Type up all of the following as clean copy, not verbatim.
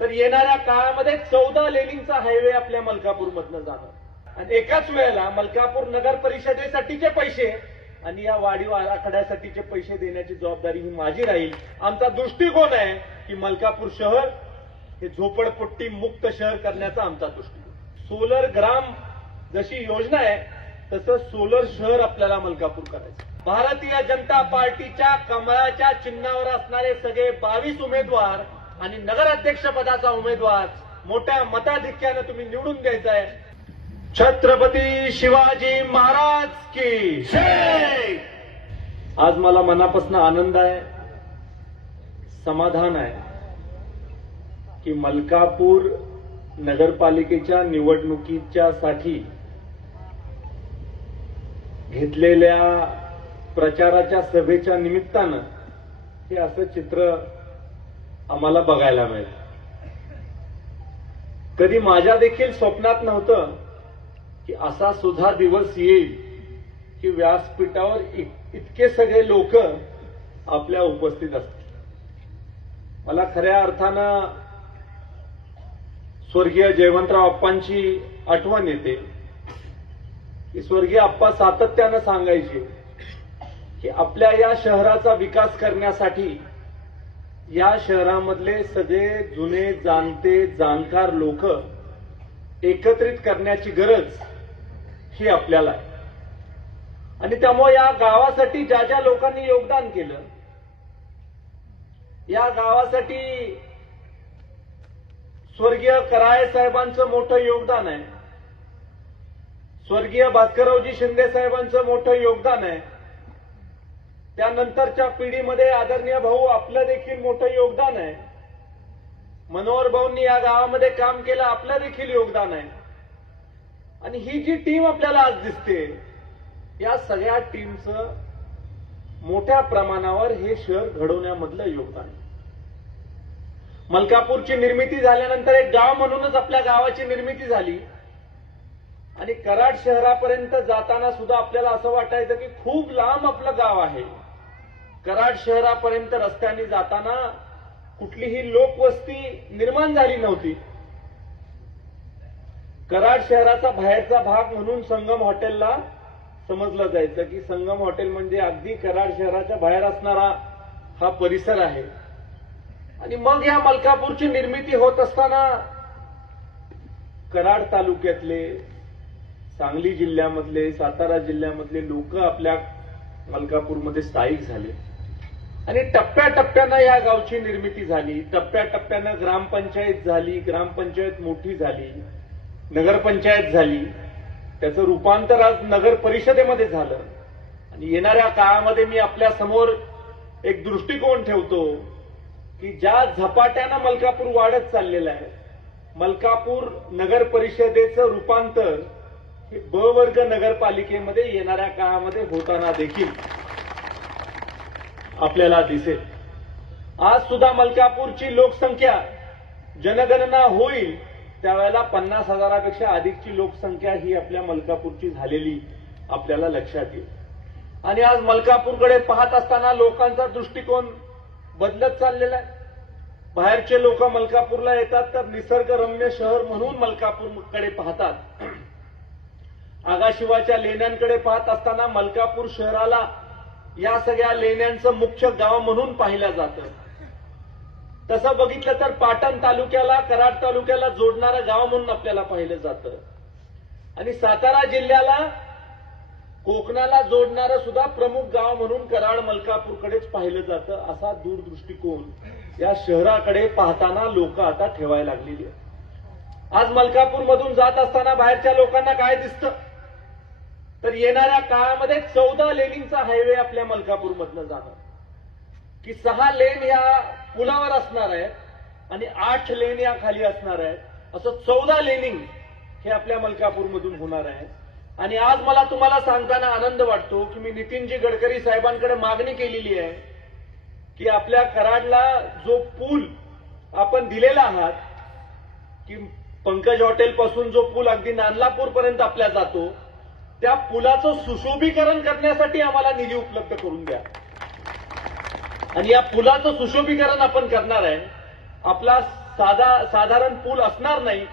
तर येणाऱ्या काळामध्ये 14 लेनिंगचा हायवे आपल्या मलकापूरमधनं जाणार आणि एकाच वेळेला मलकापूर नगर परिषदेसाठीचे पैसे आणि या वाढीव आराखड्यासाठीचे पैसे देण्याची जबाबदारी ही माझी राहील. आमचा दृष्टिकोन आहे की मलकापूर शहर हे झोपडपट्टी मुक्त शहर करण्याचा आमचा दृष्टिकोन. सोलर ग्राम जशी योजना आहे तसं सोलर शहर आपल्याला मलकापूर करायचं. भारतीय जनता पार्टीच्या कमळाच्या चिन्हावर असणारे सगळे 22 उमेदवार आणि नगराध्यक्ष पदाचा उमेदवार मोठ्या मताधिक्यानं तुम्ही निवडून द्यायचा आहे. छत्रपती शिवाजी महाराज की जय. आज मला मनापासून आनंद आहे, समाधान आहे की मलकापूर नगरपालिकेच्या निवडणुकीच्यासाठी घेतलेल्या प्रचाराच्या सभेच्या निमित्तानं हे असं चित्र आम्हाला बघायला मिळेल. कधी माझ्या देखील स्वप्नात नव्हतं की असा सुद्धा दिवस येईल की व्यासपीठावर इतके सगळे लोक आपल्या उपस्थित असतील. मला खऱ्या अर्थानं स्वर्गीय जयवंतराव आप्पांची आठवण येते की स्वर्गीय आप्पा सातत्यानं सांगायचे की आपल्या या शहराचा विकास करण्यासाठी या शहरामधले सगळे जुने जाणते जाणकार लोक एकत्रित करण्याची गरज ही आपल्याला आहे. आणि त्यामुळे या गावासाठी ज्या ज्या लोकांनी योगदान केलं, या गावासाठी स्वर्गीय कराळे साहेबांचं मोठं योगदान आहे, स्वर्गीय भास्कररावजी शिंदे साहेबांचं मोठं योगदान आहे, त्यानंतरच्या पिढीमध्ये आदरणीय भाऊ आपलं देखील मोठं योगदान आहे, मनोहर भाऊंनी या गावामध्ये काम केलं आपलं देखील योगदान आहे. आणि ही जी टीम आपल्याला आज दिसते या सगळ्या टीमचं मोठ्या प्रमाणावर हे शहर घडवण्यामधलं योगदान आहे. मलकापूरची निर्मिती झाल्यानंतर एक गाव म्हणूनच आपल्या गावाची निर्मिती झाली आणि कराड शहरापर्यंत जाताना सुद्धा आपल्याला असं वाटायचं की खूप लांब आपलं गाव आहे. कराड शहरापर्यंत रस्त्याने जाताना कुठलीही लोकवस्ती निर्माण झाली नव्हती. कराड शहराचा बाहेरचा भाग म्हणून संगम हॉटेलला समजलं जायचं की संगम हॉटेल म्हणजे अगदी कराड शहराच्या बाहेर असणारा हा परिसर आहे. आणि मग या मलकापूरची निर्मिती होत असताना कराड तालुक्यातले, सांगली जिल्ह्यामधले, सातारा जिल्ह्यामधले लोक आपल्या मलकापूरमध्ये स्थायिक झाले आणि टप्प्याटप्प्यानं या गावची निर्मिती झाली. टप्प्याटप्प्यानं ग्रामपंचायत झाली, ग्रामपंचायत मोठी झाली, नगरपंचायत झाली, त्याचं रूपांतर आज नगर परिषदेमध्ये झालं. आणि येणाऱ्या काळामध्ये मी आपल्या समोर एक दृष्टिकोन ठेवतो की ज्या झपाट्यानं मलकापूर वाढत चाललेलं आहे, मलकापूर नगर परिषदेचं रूपांतर हे ब वर्ग नगरपालिकेमध्ये येणाऱ्या काळामध्ये होताना देखील आपल्याला दिसेल. आज सुद्धा मलकापूरची लोकसंख्या जनगणना होईल त्यावेळेला 50,000पेक्षा अधिकची लोकसंख्या ही आपल्या मलकापूरची झालेली आपल्याला लक्षात येईल. आणि आज मलकापूरकडे पाहत असताना लोकांचा दृष्टिकोन बदलत चाललेला आहे. बाहेरचे लोक मलकापूरला येतात तर निसर्गरम्य शहर म्हणून मलकापूरकडे पाहतात. आगाशिवाच्या लेण्यांकडे पाहत असताना मलकापूर शहराला या सगळ्या लेण्यांचं मुख्य गाव म्हणून पाहिलं जातं. तसं बघितलं तर पाटण तालुक्याला, कराड तालुक्याला जोडणारं गाव म्हणून आपल्याला पाहिलं जातं. आणि सातारा जिल्ह्याला कोकणाला जोडणारं सुद्धा प्रमुख गाव म्हणून कराड मलकापूरकडेच पाहिलं जातं. असा दूरदृष्टिकोन या शहराकडे पाहताना लोक आता ठेवायला लागलेली आहेत. आज मलकापूरमधून जात असताना बाहेरच्या लोकांना काय दिसतं तर येणाऱ्या काळामध्ये 14 लेनिंगचा हायवे आपल्या मलकापूरमधनं जाणार की 6 लेन या पुलावर असणार आहेत आणि 8 लेन या खाली असणार आहेत. असं 14 लेनिंग हे आपल्या मलकापूरमधून होणार आहे. आणि आज मला तुम्हाला सांगताना आनंद वाटतो की मी नितीनजी गडकरी साहेबांकडे मागणी केलेली आहे की आपल्या कराडला जो पूल आपण दिलेला आहात की पंकज हॉटेल पासून जो पूल अगदी नानलापूरपर्यंत आपल्या जातो त्या पुलाचं सुशोभीकरण करण्यासाठी आम्हाला निधी उपलब्ध करून द्या. आणि या पुलाचं सुशोभीकरण आपण करणार आहे. आपला साधारण पूल असणार नाही,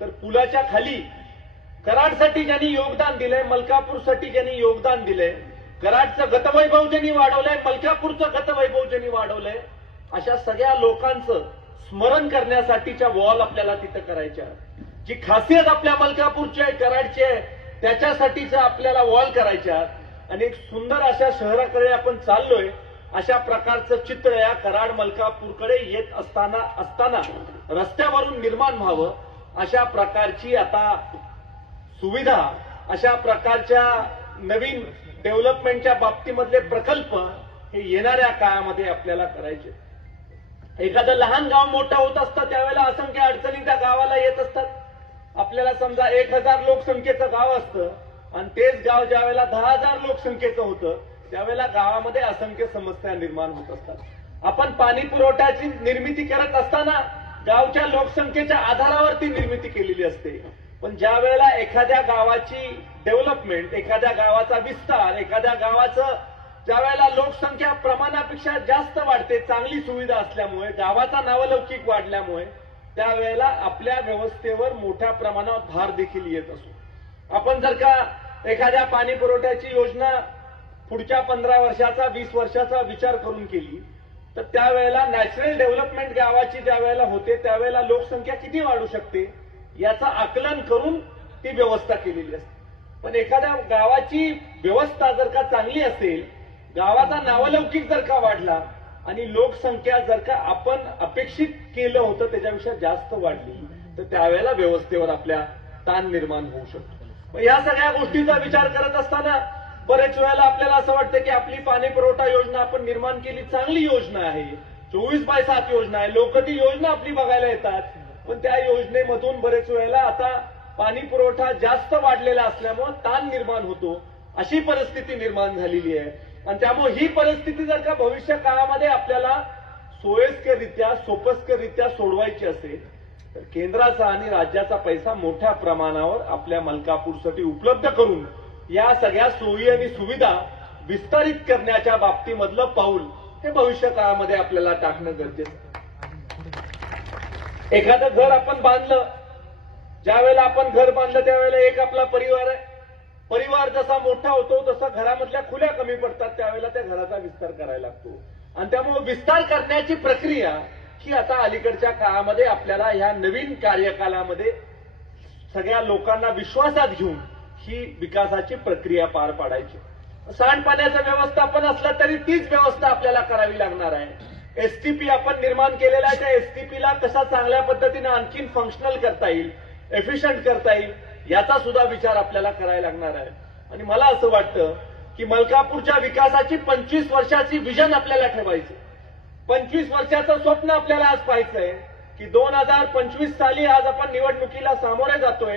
तर पुलाच्या खाली कराडसाठी ज्यांनी योगदान दिलंय, मलकापूरसाठी ज्यांनी योगदान दिलंय, कराडचं गतवैभव ज्यांनी वाढवलंय, मलकापूरचं गतवैभव ज्यांनी वाढवलंय, अशा सगळ्या लोकांचं स्मरण करण्यासाठीच्या वॉल आपल्याला तिथं करायच्या. जी खासियत आपल्या मलकापूरची आहे, कराडची आहे, त्याच्यासाठीच्या आपल्याला वॉल करायच्या. आणि एक सुंदर अशा शहराकडे आपण चाललोय, अशा प्रकारचं चित्र या कराड मलकापूरकडे येत असताना रस्त्यावरून निर्माण व्हावं, अशा प्रकारची आता सुविधा, अशा प्रकारच्या नवीन डेव्हलपमेंटच्या बाबतीमधले प्रकल्प हे येणाऱ्या काळामध्ये आपल्याला करायचे. एखादं लहान गाव मोठं होत असतं त्यावेळेला असंख्य अडचणी त्या गावाला येत असतात. आपल्याला समजा 1000 लोकसंख्येचं गाव असतं आणि तेच गाव ज्या वेळेला 10,000 लोकसंख्येचं होतं त्यावेळेला गावामध्ये असंख्य समस्या निर्माण होत असतात. आपण पाणी पुरवठ्याची निर्मिती करत असताना गावच्या लोकसंख्येच्या आधारावरती निर्मिती केलेली असते. पण ज्या वेळेला एखाद्या गावाची डेव्हलपमेंट, एखाद्या गावाचा विस्तार, एखाद्या गावाचं ज्या वेळेला लोकसंख्या प्रमाणापेक्षा जास्त वाढते, चांगली सुविधा असल्यामुळे, गावाचा नावलौकिक वाढल्यामुळे, त्यावेळेला आपल्या व्यवस्थेवर मोठ्या प्रमाणावर भार देखील येत असतो. आपण जर का एखाद्या पाणी पुरवठ्याची योजना पुढच्या 15 वर्षाचा 20 वर्षाचा विचार करून केली, तर त्यावेळेला नॅचरल डेव्हलपमेंट गावाची ज्या वेळेला होते त्यावेळेला लोकसंख्या किती वाढू शकते याचं आकलन करून ती व्यवस्था केलेली असते. पण एखाद्या गावाची व्यवस्था जर का चांगली असेल, गावाचा नावलौकिक जर का वाढला आणि लोकसंख्या जर का आपण अपेक्षित केलं होतं त्याच्यापेक्षा जास्त वाढली, तर त्यावेळेला व्यवस्थेवर आपल्या ताण निर्माण होऊ शकतो. या सगळ्या गोष्टीचा विचार करत असताना बरेच वेळेला आपल्याला असं वाटतं की आपली पाणी पुरवठा योजना आपण निर्माण केली, चांगली योजना आहे, 24/7 योजना आहे, लोक ती योजना आपली बघायला येतात. पण त्या योजनेमधून बरेच वेळेला आता पाणी पुरवठा जास्त वाढलेला असल्यामुळे ताण निर्माण होतो, अशी परिस्थिती निर्माण झालेली आहे. आणि त्यामुळे ही परिस्थिती जर का भविष्य काळामध्ये आपल्याला सोपस्कररित्या सोडवायची असेल, तर केंद्राचा आणि राज्याचा पैसा मोठ्या प्रमाणावर आपल्या मलकापूरसाठी उपलब्ध करून या सगळ्या सोयी आणि सुविधा विस्तारित करण्याच्या बाबतीमधलं पाऊल हे भविष्य काळामध्ये आपल्याला टाकणं गरजेचं आहे. एखादं घर आपण बांधलं, ज्या वेळेला आपण घर बांधलं त्यावेळेला एक आपला परिवार आहे. परिवार जसा मोठा होतो तसा घरामधल्या खुल्या कमी पडतात, त्यावेळेला त्या घराचा विस्तार करायला लागतो. आणि त्यामुळे विस्तार करण्याची प्रक्रिया ही आता अलीकडच्या काळामध्ये आपल्याला ह्या नवीन कार्यकालामध्ये सगळ्या लोकांना विश्वासात घेऊन ही विकासाची प्रक्रिया पार पाडायची. सांडपाण्याचं व्यवस्थापन असलं तरी तीच व्यवस्था आपल्याला करावी लागणार आहे. एसटीपी आपण निर्माण केलेला आहे, त्या एसटीपीला कसा चांगल्या पद्धतीने आणखीन फंक्शनल करता येईल, एफिशियंट करता येईल, याचा सुद्धा विचार आपल्याला करायला लागणार आहे. आणि मला असं वाटतं की मलकापूरच्या विकासाची 25 वर्षाची विजन आपल्याला ठेवायची. 25 वर्षाचं स्वप्न आपल्याला आज पाहायचंय की 2025 साली आज आपण निवडणुकीला सामोरे जातोय.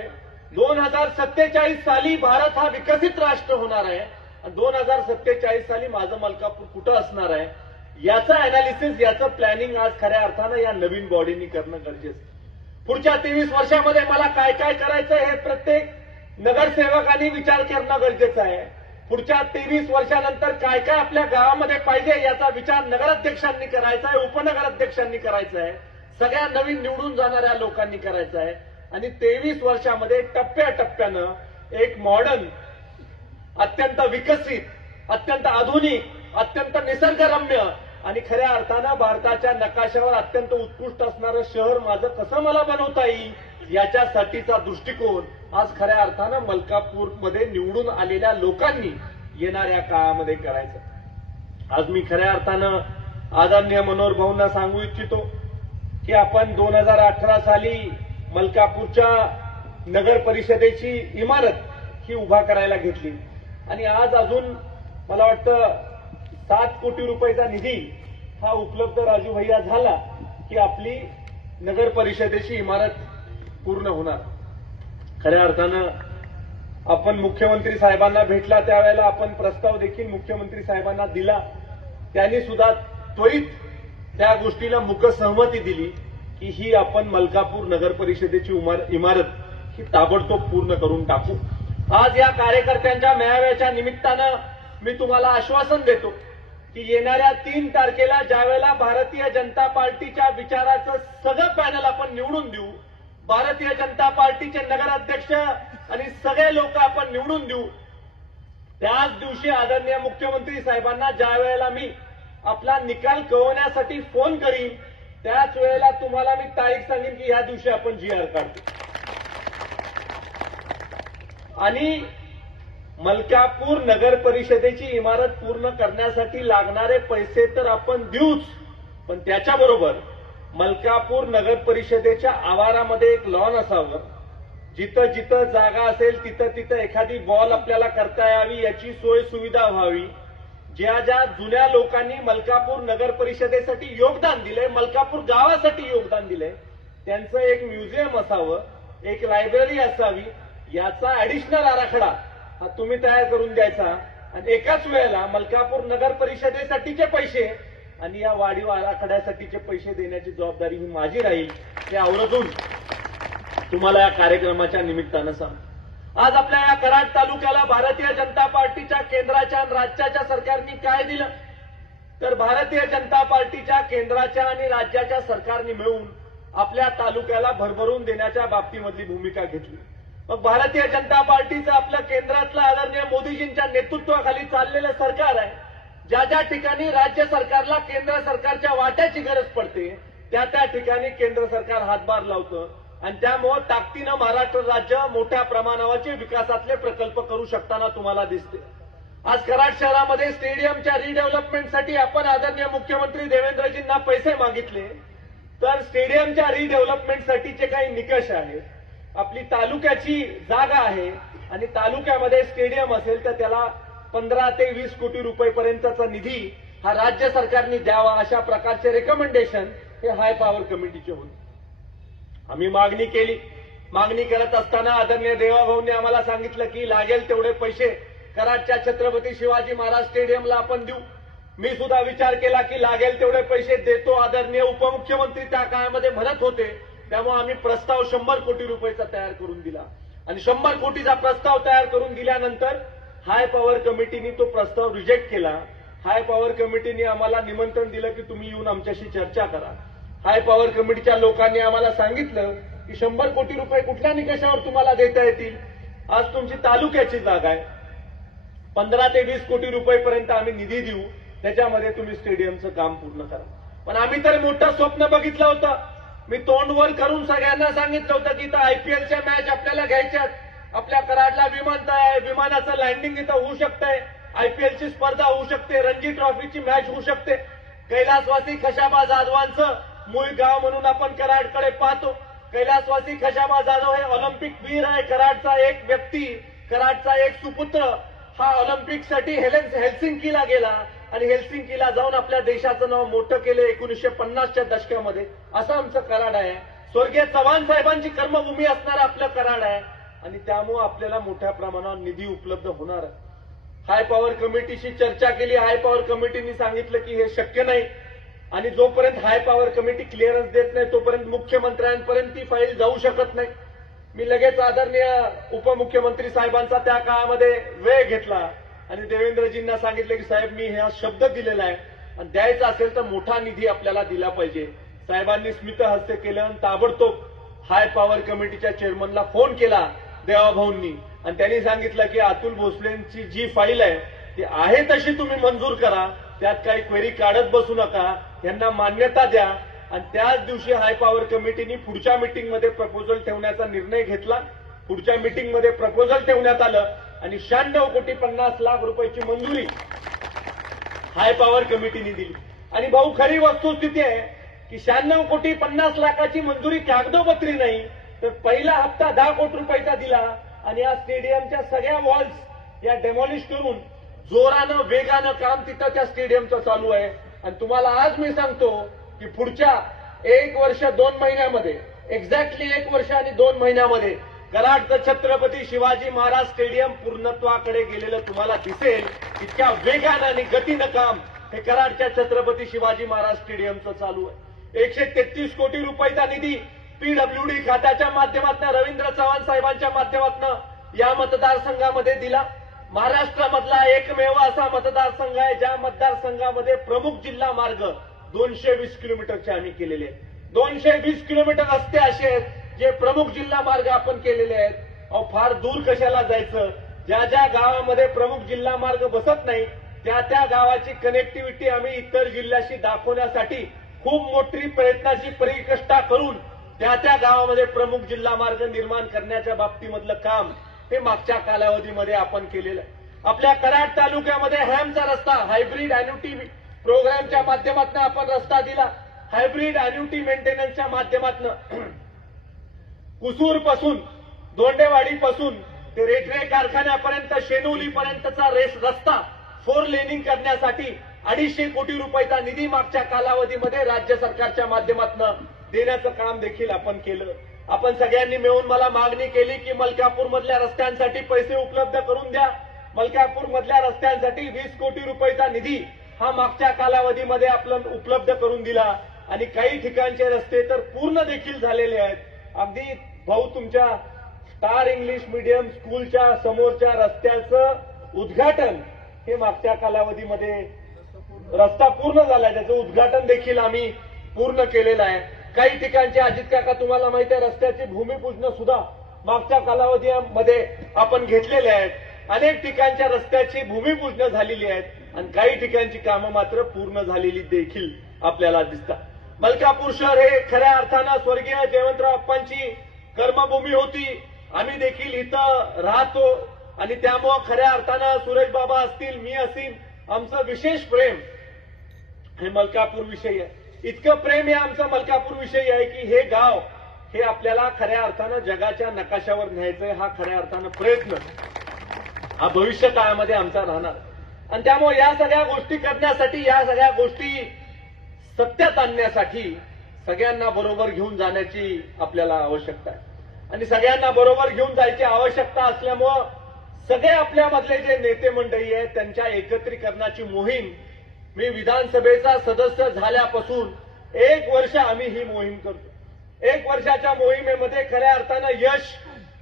2047 साली भारत हा विकसित राष्ट्र होणार आहे आणि 2047 साली माझं मलकापूर कुठं असणार आहे याचं अनालिसिस, याचं प्लॅनिंग आज खऱ्या अर्थानं या नवीन बॉडीनी करणं गरजेचं आहे. पुढच्या 23 वर्षामध्ये मला काय काय करायचं हे प्रत्येक नगरसेवकांनी विचार करणं गरजेचं आहे. पुढच्या 23 वर्षानंतर काय काय आपल्या गावामध्ये पाहिजे याचा विचार नगराध्यक्षांनी करायचा आहे, उपनगराध्यक्षांनी करायचा आहे, सगळ्या नवीन निवडून जाणाऱ्या लोकांनी करायचा आहे. आणि 23 वर्षामध्ये टप्प्याटप्प्यानं एक मॉडर्न, अत्यंत विकसित, अत्यंत आधुनिक, अत्यंत निसर्गरम्य आणि खऱ्या अर्थानं भारताच्या नकाशावर अत्यंत उत्कृष्ट असणारं शहर माझं कसं मला बनवता येईल याच्यासाठीचा दृष्टिकोन आज खऱ्या अर्थानं मलकापूरमध्ये निवडून आलेल्या लोकांनी येणाऱ्या काळामध्ये करायचं. आज मी खऱ्या अर्थानं आदरणीय मनोहर भाऊंना सांगू इच्छितो की आपण 2018 साली मलकापूरच्या नगर परिषदेची इमारत ही उभा करायला घेतली आणि आज अजून मला वाटतं 7 कोटी रुपयाचा निधी हा उपलब्ध राजू भैया झाला की आपली नगर परिषदेची इमारत पूर्ण होणार. खऱ्या अर्थानं आपण मुख्यमंत्री साहेबांना भेटला त्यावेळेला आपण प्रस्ताव देखील मुख्यमंत्री साहेबांना दिला. त्यांनी सुद्धा त्वरित त्या गोष्टीला मुक सहमती दिली की ही आपण मलकापूर नगर परिषदेची इमारत ही ताबडतोब पूर्ण करून टाकू. आज या कार्यकर्त्यांच्या मेळाव्याच्या निमित्तानं मी तुम्हाला आश्वासन देतो की येणाऱ्या 3 तारखेला ज्यावेळेला भारतीय जनता पार्टीच्या विचाराचं सगळं पॅनल आपण निवडून देऊ, भारतीय जनता पार्टीचे नगराध्यक्ष आणि सगळे लोक आपण निवडून देऊ, त्याच दिवशी आदरणीय मुख्यमंत्री साहेबांना ज्या वेळेला मी आपला निकाल कळवण्यासाठी फोन करीन, त्याच वेळेला तुम्हाला मी तारीख सांगेन की या दिवशी आपण GR काढतो. आणि मलकापूर नगर परिषदेची इमारत पूर्ण करण्यासाठी लागणारे पैसे तर आपण देऊच, पण त्याच्याबरोबर मलकापूर नगर परिषदेच्या आवारामध्ये एक लॉन असावं, जिथं जिथं जागा असेल तिथं तिथं एखादी बॉल आपल्याला करता यावी, याची सोय सुविधा व्हावी. ज्या ज्या जुन्या लोकांनी मलकापूर नगर परिषदेसाठी योगदान दिलंय, मलकापूर गावासाठी योगदान दिलंय, त्यांचं एक म्युझियम असावं, एक लायब्ररी असावी, याचा ऍडिशनल आराखडा हा तुम्ही तयार करून द्यायचा. आणि एकाच वेळेला मलकापूर नगर परिषदेसाठीचे पैसे आणि या वाढीव आराखड्यासाठीचे पैसे देण्याची जबाबदारी ही माझी राहील, हे आवर्जून तुम्हाला या कार्यक्रमाच्या निमित्तानं सांगतो. आज आपल्या या कराड तालुक्याला भारतीय जनता पार्टीच्या केंद्राच्या आणि राज्याच्या सरकारने काय दिलं, तर भारतीय जनता पार्टीच्या केंद्राच्या आणि राज्याच्या सरकारने मिळून आपल्या तालुक्याला भरभरून देण्याच्या बाबतीमधली भूमिका घेतली. मग भारतीय जनता पार्टीचं आपलं केंद्रातलं आदरणीय मोदीजींच्या नेतृत्वाखाली चाललेलं सरकार आहे. ज्या ज्या ठिकाणी राज्य सरकारला केंद्र सरकारच्या वाट्याची गरज पडते, त्या त्या ठिकाणी केंद्र सरकार हातभार लावतं आणि त्यामुळे ताकदीनं महाराष्ट्र राज्य मोठ्या प्रमाणावरचे विकासातले प्रकल्प करू शकताना तुम्हाला दिसते. आज कराड शहरामध्ये स्टेडियमच्या रिडेव्हलपमेंटसाठी आपण आदरणीय मुख्यमंत्री देवेंद्रजींना पैसे मागितले, तर स्टेडियमच्या रिडेव्हलपमेंटसाठीचे काही निकष आहेत. आपली तालुक्याची जागा आहे आणि तालुक्यामध्ये स्टेडियम असेल तर त्याला 15 ते 20 कोटी रुपयेपर्यंतचा निधी हा राज्य सरकारने द्यावा, अशा प्रकारचे रेकमेंडेशन हे हाय पॉवर कमिटीचे होते. आम्ही मागणी केली. मागणी करत असताना आदरणीय देवाभाऊंनी आम्हाला सांगितलं की लागेल तेवढे पैसे कराडच्या छत्रपती शिवाजी महाराज स्टेडियमला आपण देऊ. मी सुद्धा विचार केला की लागेल तेवढे पैसे देतो, आदरणीय उपमुख्यमंत्री त्या काळामध्ये म्हणत होते, त्यामुळे आम्ही प्रस्ताव 100 कोटी रुपयाचा तयार करून दिला. आणि 100 कोटीचा प्रस्ताव तयार करून दिल्यानंतर हाय पॉवर कमिटीने तो प्रस्ताव रिजेक्ट केला. हाय पॉवर कमिटीने आम्हाला निमंत्रण दिलं की तुम्ही येऊन आमच्याशी चर्चा करा. हाय पॉवर कमिटीच्या लोकांनी आम्हाला सांगितलं की 100 कोटी रुपये कुठल्या निकषावर तुम्हाला देता येतील, आज तुमची तालुक्याची जागा आहे, 15 ते 20 कोटी रुपयेपर्यंत आम्ही निधी देऊ, त्याच्यामध्ये तुम्ही स्टेडियमचं काम पूर्ण करा. पण आम्ही तर मोठं स्वप्न बघितलं होतं. मी तोंड वर करून सगळ्यांना सांगितलं होतं की इथं IPLच्या मॅच आपल्याला घ्यायच्यात, आपल्या कराडला विमानतळ आहे, विमानाचं लँडिंग इथं होऊ शकतंय, IPLची स्पर्धा होऊ शकते, रणजी ट्रॉफीची मॅच होऊ शकते. कैलासवासी खशाबा जाधवांचं मूळ गाव म्हणून आपण कराडकडे पाहतो. कैलासवासी खशाबा जाधव हे ऑलिम्पिक वीर आहे. कराडचा एक व्यक्ती, कराडचा एक सुपुत्र हा ऑलिम्पिकसाठी हेल्सिंकीला गेला आणि हेल्सिंकीला जाऊन आपल्या देशाचं नाव मोठं केलं 1950च्या दशकामध्ये. असं आमचं कराड आहे. स्वर्गीय चव्हाण साहेबांची कर्मभूमी असणारं आपलं कराड आहे आणि त्यामुळे आपल्याला मोठ्या प्रमाणावर निधी उपलब्ध होणार आहे. हाय पॉवर कमिटीशी चर्चा केली. हाय पॉवर कमिटीने सांगितलं की हे शक्य नाही आणि जोपर्यंत हाय पॉवर कमिटी क्लिअरन्स देत नाही तोपर्यंत मुख्यमंत्र्यांपर्यंत ती फाईल जाऊ शकत नाही. मी लगेच आदरणीय उपमुख्यमंत्री साहेबांचा त्या काळामध्ये वेळ घेतला आणि देवेंद्रजींना सांगितलं की साहेब मी हा शब्द दिलेला आहे आणि द्यायचा असेल तर मोठा निधी आपल्याला दिला पाहिजे. साहेबांनी स्मितहास्य केलं आणि ताबडतोब हाय पॉवर कमिटीच्या चेअरमनला फोन केला देवाभाऊंनी आणि त्यांनी सांगितलं की अतुल भोसलेंची जी फाईल आहे ती आहे तशी तुम्ही मंजूर करा, त्यात काही क्वेरी काढत बसू नका, यांना मान्यता द्या. आणि त्याच दिवशी हाय पॉवर कमिटीने पुढच्या मिटिंगमध्ये प्रपोजल ठेवण्याचा निर्णय घेतला. पुढच्या मिटिंगमध्ये प्रपोजल ठेवण्यात आलं आणि 96,50,00,000 रुपयाची मंजुरी हाय पॉवर कमिटीने दिली. आणि भाऊ खरी वस्तुस्थिती आहे की 96,50,00,000ची मंजुरी कागदोपत्री नाही, तर पहिला हप्ता 10 कोटी रुपयाचा दिला आणि या स्टेडियमच्या सगळ्या वॉल्स या डेमॉलिश करून जोरानं वेगानं काम तिथं त्या स्टेडियमचं चालू आहे. आणि तुम्हाला आज मी सांगतो की पुढच्या 1 वर्ष 2 महिन्यामध्ये, एक्झॅक्टली 1 वर्ष आणि 2 महिन्यामध्ये कराडचं छत्रपती शिवाजी महाराज स्टेडियम पूर्णत्वाकडे गेलेलं तुम्हाला दिसेल. इतक्या वेगानं आणि गतीनं काम हे कराडच्या छत्रपती शिवाजी महाराज स्टेडियमचं चालू आहे. 133 कोटी रुपयाचा निधी PWD खात्याच्या माध्यमातून रवींद्र चव्हाण साहेबांच्या माध्यमातून या मतदारसंघामध्ये दिला. महाराष्ट्रामधला एकमेव असा मतदारसंघ आहे ज्या मतदारसंघामध्ये प्रमुख जिल्हा मार्ग 220 किलोमीटरचे आम्ही केलेले आहेत. 220 किलोमीटर रस्ते असे आहेत जे प्रमुख जिल्हा मार्ग आपण केलेले आहेत. अहो, फार दूर कशाला जायचं? ज्या ज्या गावामध्ये प्रमुख जिल्हा मार्ग बसत नाही त्या त्या गावाची कनेक्टिव्हिटी आम्ही इतर जिल्ह्याशी दाखवण्यासाठी खूप मोठी प्रयत्नाची परिकष्टा करून त्या त्या गावामध्ये प्रमुख जिल्हा मार्ग निर्माण करण्याच्या बाबतीमधलं काम हे मागच्या कालावधीमध्ये आपण केलेलं आहे. आपल्या कराड तालुक्यामध्ये हॅमचा रस्ता हायब्रिड अॅन्युटी प्रोग्रामच्या माध्यमातून आपण रस्ता दिला. हायब्रिड अॅन्युटी मेंटेनन्सच्या माध्यमातून कुसूरपासून दोंडेवाडीपासून ते रेल्वे कारखान्यापर्यंत शेनोलीपर्यंतचा रस्ता 4 लेनिंग करण्यासाठी 250 कोटी रुपयाचा निधी मागच्या कालावधीमध्ये राज्य सरकारच्या माध्यमातून देण्याचं काम देखील आपण केलं. आपण सगळ्यांनी मिळून मला मागणी केली की मलकापूरमधल्या रस्त्यांसाठी पैसे उपलब्ध करून द्या. मलकापूरमधल्या रस्त्यांसाठी 20 कोटी रुपयाचा निधी हा मागच्या कालावधीमध्ये आपण उपलब्ध करून दिला आणि काही ठिकाणचे रस्ते तर पूर्ण देखील झालेले आहेत. अगदी भाऊ तुमच्या स्टार इंग्लिश मीडियम स्कूलच्या समोरच्या रस्त्याचं उद्घाटन हे मागच्या कालावधीमध्ये रस्ता पूर्ण झालाय, त्याचं उद्घाटन देखील आम्ही पूर्ण केलेलं आहे. काही ठिकाणचे अजित काका तुम्हाला माहिती आहे रस्त्याची भूमिपूजन सुद्धा मागच्या कालावधीमध्ये आपण घेतलेले आहेत. अनेक ठिकाणच्या रस्त्याची भूमिपूजन झालेली आहेत आणि काही ठिकाणची कामं मात्र पूर्ण झालेली देखील आपल्याला दिसतात. मलकापूर शहर हे खऱ्या अर्थानं स्वर्गीय जयवंतराव अप्पांची कर्मभूमी होती. आम्ही देखील इथं राहतो आणि त्यामुळं खऱ्या अर्थानं सुरेश बाबा असतील, मी असेल, आमचं विशेष प्रेम हे मलकापूर विषयी आहे. इतकं प्रेम हे आमचं मलकापूर विषयी आहे की हे गाव हे आपल्याला खऱ्या अर्थानं जगाच्या नकाशावर न्यायचंय. हा खऱ्या अर्थानं प्रयत्न हा भविष्य काळामध्ये आमचा राहणार आणि त्यामुळे या सगळ्या गोष्टी करण्यासाठी, या सगळ्या गोष्टी सत्यात आणण्यासाठी सगळ्यांना बरोबर घेऊन जाण्याची आपल्याला आवश्यकता आहे आणि सगळ्यांना बरोबर घेऊन जायची आवश्यकता असल्यामुळं सगळे आपल्यामधले जे नेते मंडळी आहेत त्यांच्या एकत्रीकरणाची मोहीम मी विधानसभेचा सदस्य झाल्यापासून 1 वर्ष आम्ही ही मोहीम करतो. 1 वर्षाच्या मोहिमेमध्ये खऱ्या अर्थानं यश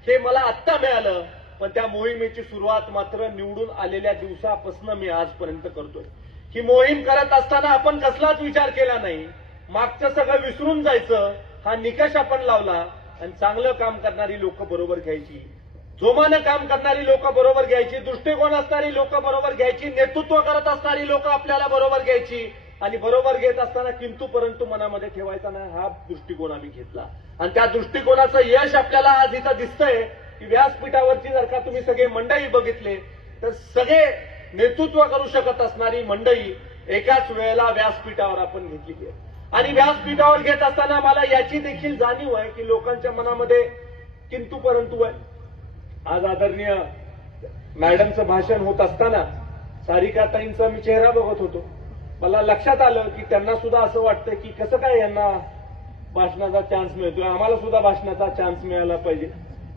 हे मला आत्ता मिळालं, पण त्या मोहिमेची सुरुवात मात्र निवडून आलेल्या दिवसापासून मी आजपर्यंत करतोय. ही मोहीम करत असताना आपण कसलाच विचार केला नाही. मागचं सगळं विसरून जायचं हा निकष आपण लावला आणि चांगलं काम करणारी लोक बरोबर घ्यायची, जोमानं काम करणारी लोक बरोबर घ्यायची, दृष्टिकोन असणारी लोक बरोबर घ्यायची, नेतृत्व करत असणारी लोक आपल्याला बरोबर घ्यायची आणि बरोबर घेत असताना किंतु परंतु मनामध्ये ठेवायचा नाही. हा दृष्टिकोन आम्ही घेतला आणि त्या दृष्टिकोनाचं यश आपल्याला आज इथं दिसतंय की व्यासपीठावरची जर का तुम्ही सगळे मंडळी बघितले तर सगळे नेतृत्व करू शकत असणारी मंडळी एकाच वेळेला व्यासपीठावर आपण घेतलेली आहे आणि व्यासपीठावर घेत असताना मला याची देखील जाणीव आहे की लोकांच्या मनामध्ये किंतु परंतु आहे. आज आदरणीय मॅडमचं भाषण होत असताना सारिकाताईंचा मी चेहरा बघत होतो. मला लक्षात आलं की त्यांना सुद्धा असं वाटतं की कसं काय यांना भाषणाचा चान्स मिळतोय, आम्हाला सुद्धा भाषणाचा चान्स मिळाला पाहिजे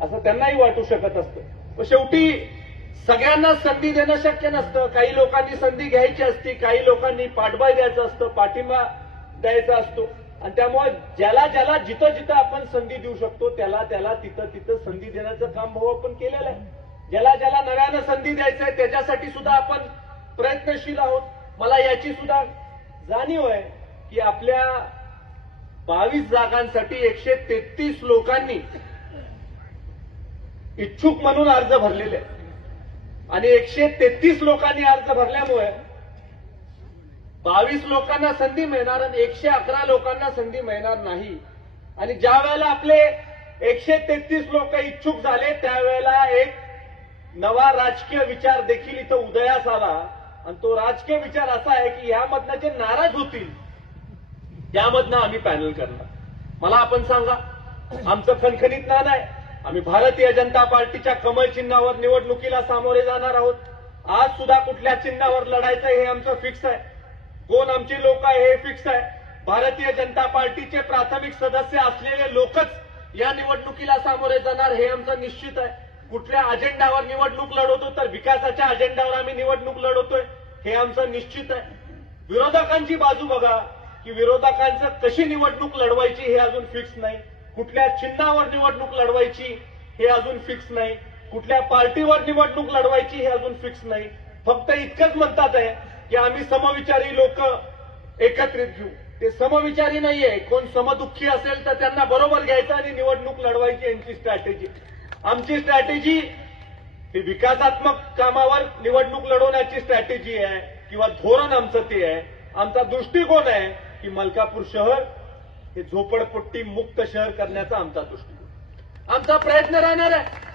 असं त्यांनाही वाटू शकत असतं. पण शेवटी सगळ्यांना संधी देणं शक्य नसतं. काही लोकांनी संधी घ्यायची असती, काही लोकांनी पाठबळ द्यायचं असतं, पाठिंबा द्यायचा असतो आणि त्यामुळे ज्याला ज्याला जिथं जिथं आपण संधी देऊ शकतो त्याला त्याला तिथं तिथं संधी देण्याचं काम भाऊ आपण केलेलं आहे. ज्याला ज्याला नव्यानं संधी द्यायचं आहे त्याच्यासाठी सुद्धा आपण प्रयत्नशील आहोत. मला याची सुद्धा जाणीव आहे की आपल्या 22 जागांसाठी 133 लोकांनी इच्छुक म्हणून अर्ज भरलेले आहेत आणि 133 लोकांनी अर्ज भरल्यामुळे 22 लोकांना संधी मिळणार आणि 111 लोकांना संधी मिळणार नाही. आणि ज्या वेळेला आपले 133 लोक इच्छुक झाले त्यावेळेला एक नवा राजकीय विचार देखील इथं उदयास आला आणि तो राजकीय विचार असा आहे की यामधनं जे नाराज होतील त्यामधनं आम्ही पॅनल करणार. मला आपण सांगा, आमचं खणखणीत नाद आहे. आम्ही भारतीय जनता पार्टीच्या कमळ चिन्हावर निवडणुकीला सामोरे जाणार आहोत. आज सुद्धा कुठल्या चिन्हावर लढायचं हे आमचं फिक्स आहे. कोण आमची लोक आहे हे फिक्स आहे. भारतीय जनता पार्टीचे प्राथमिक सदस्य असलेले लोकच या निवडणुकीला सामोरे जाणार हे आमचं निश्चित आहे. कुठल्या अजेंडावर निवडणूक लढवतो तर विकासाच्या अजेंडावर आम्ही निवडणूक लढवतोय हे आमचं निश्चित आहे. विरोधकांची बाजू बघा की विरोधकांचं कशी निवडणूक लढवायची हे अजून फिक्स नाही. कुठल्या चिन्हावर निवडणूक लढवायची हे अजून फिक्स नाही. कुठल्या पार्टीवर निवडणूक लढवायची हे अजून फिक्स नाही. फक्त इतकंच म्हणतात आहे की आम्ही समविचारी लोक एकत्रित घेऊ. ते समविचारी नाहीये. कोण समदुःखी असेल तर त्यांना बरोबर घ्यायचं आणि निवडणूक लढवायची यांची स्ट्रॅटेजी. आमची स्ट्रॅटेजी ही विकासात्मक कामावर निवडणूक लढवण्याची स्ट्रॅटेजी आहे किंवा धोरण आमचं ते आहे. आमचा दृष्टिकोन आहे की मलकापूर शहर हे झोपडपट्टी मुक्त शहर करण्याचा आमचा दृष्टिकोन. आमचा प्रयत्न राहणार आहे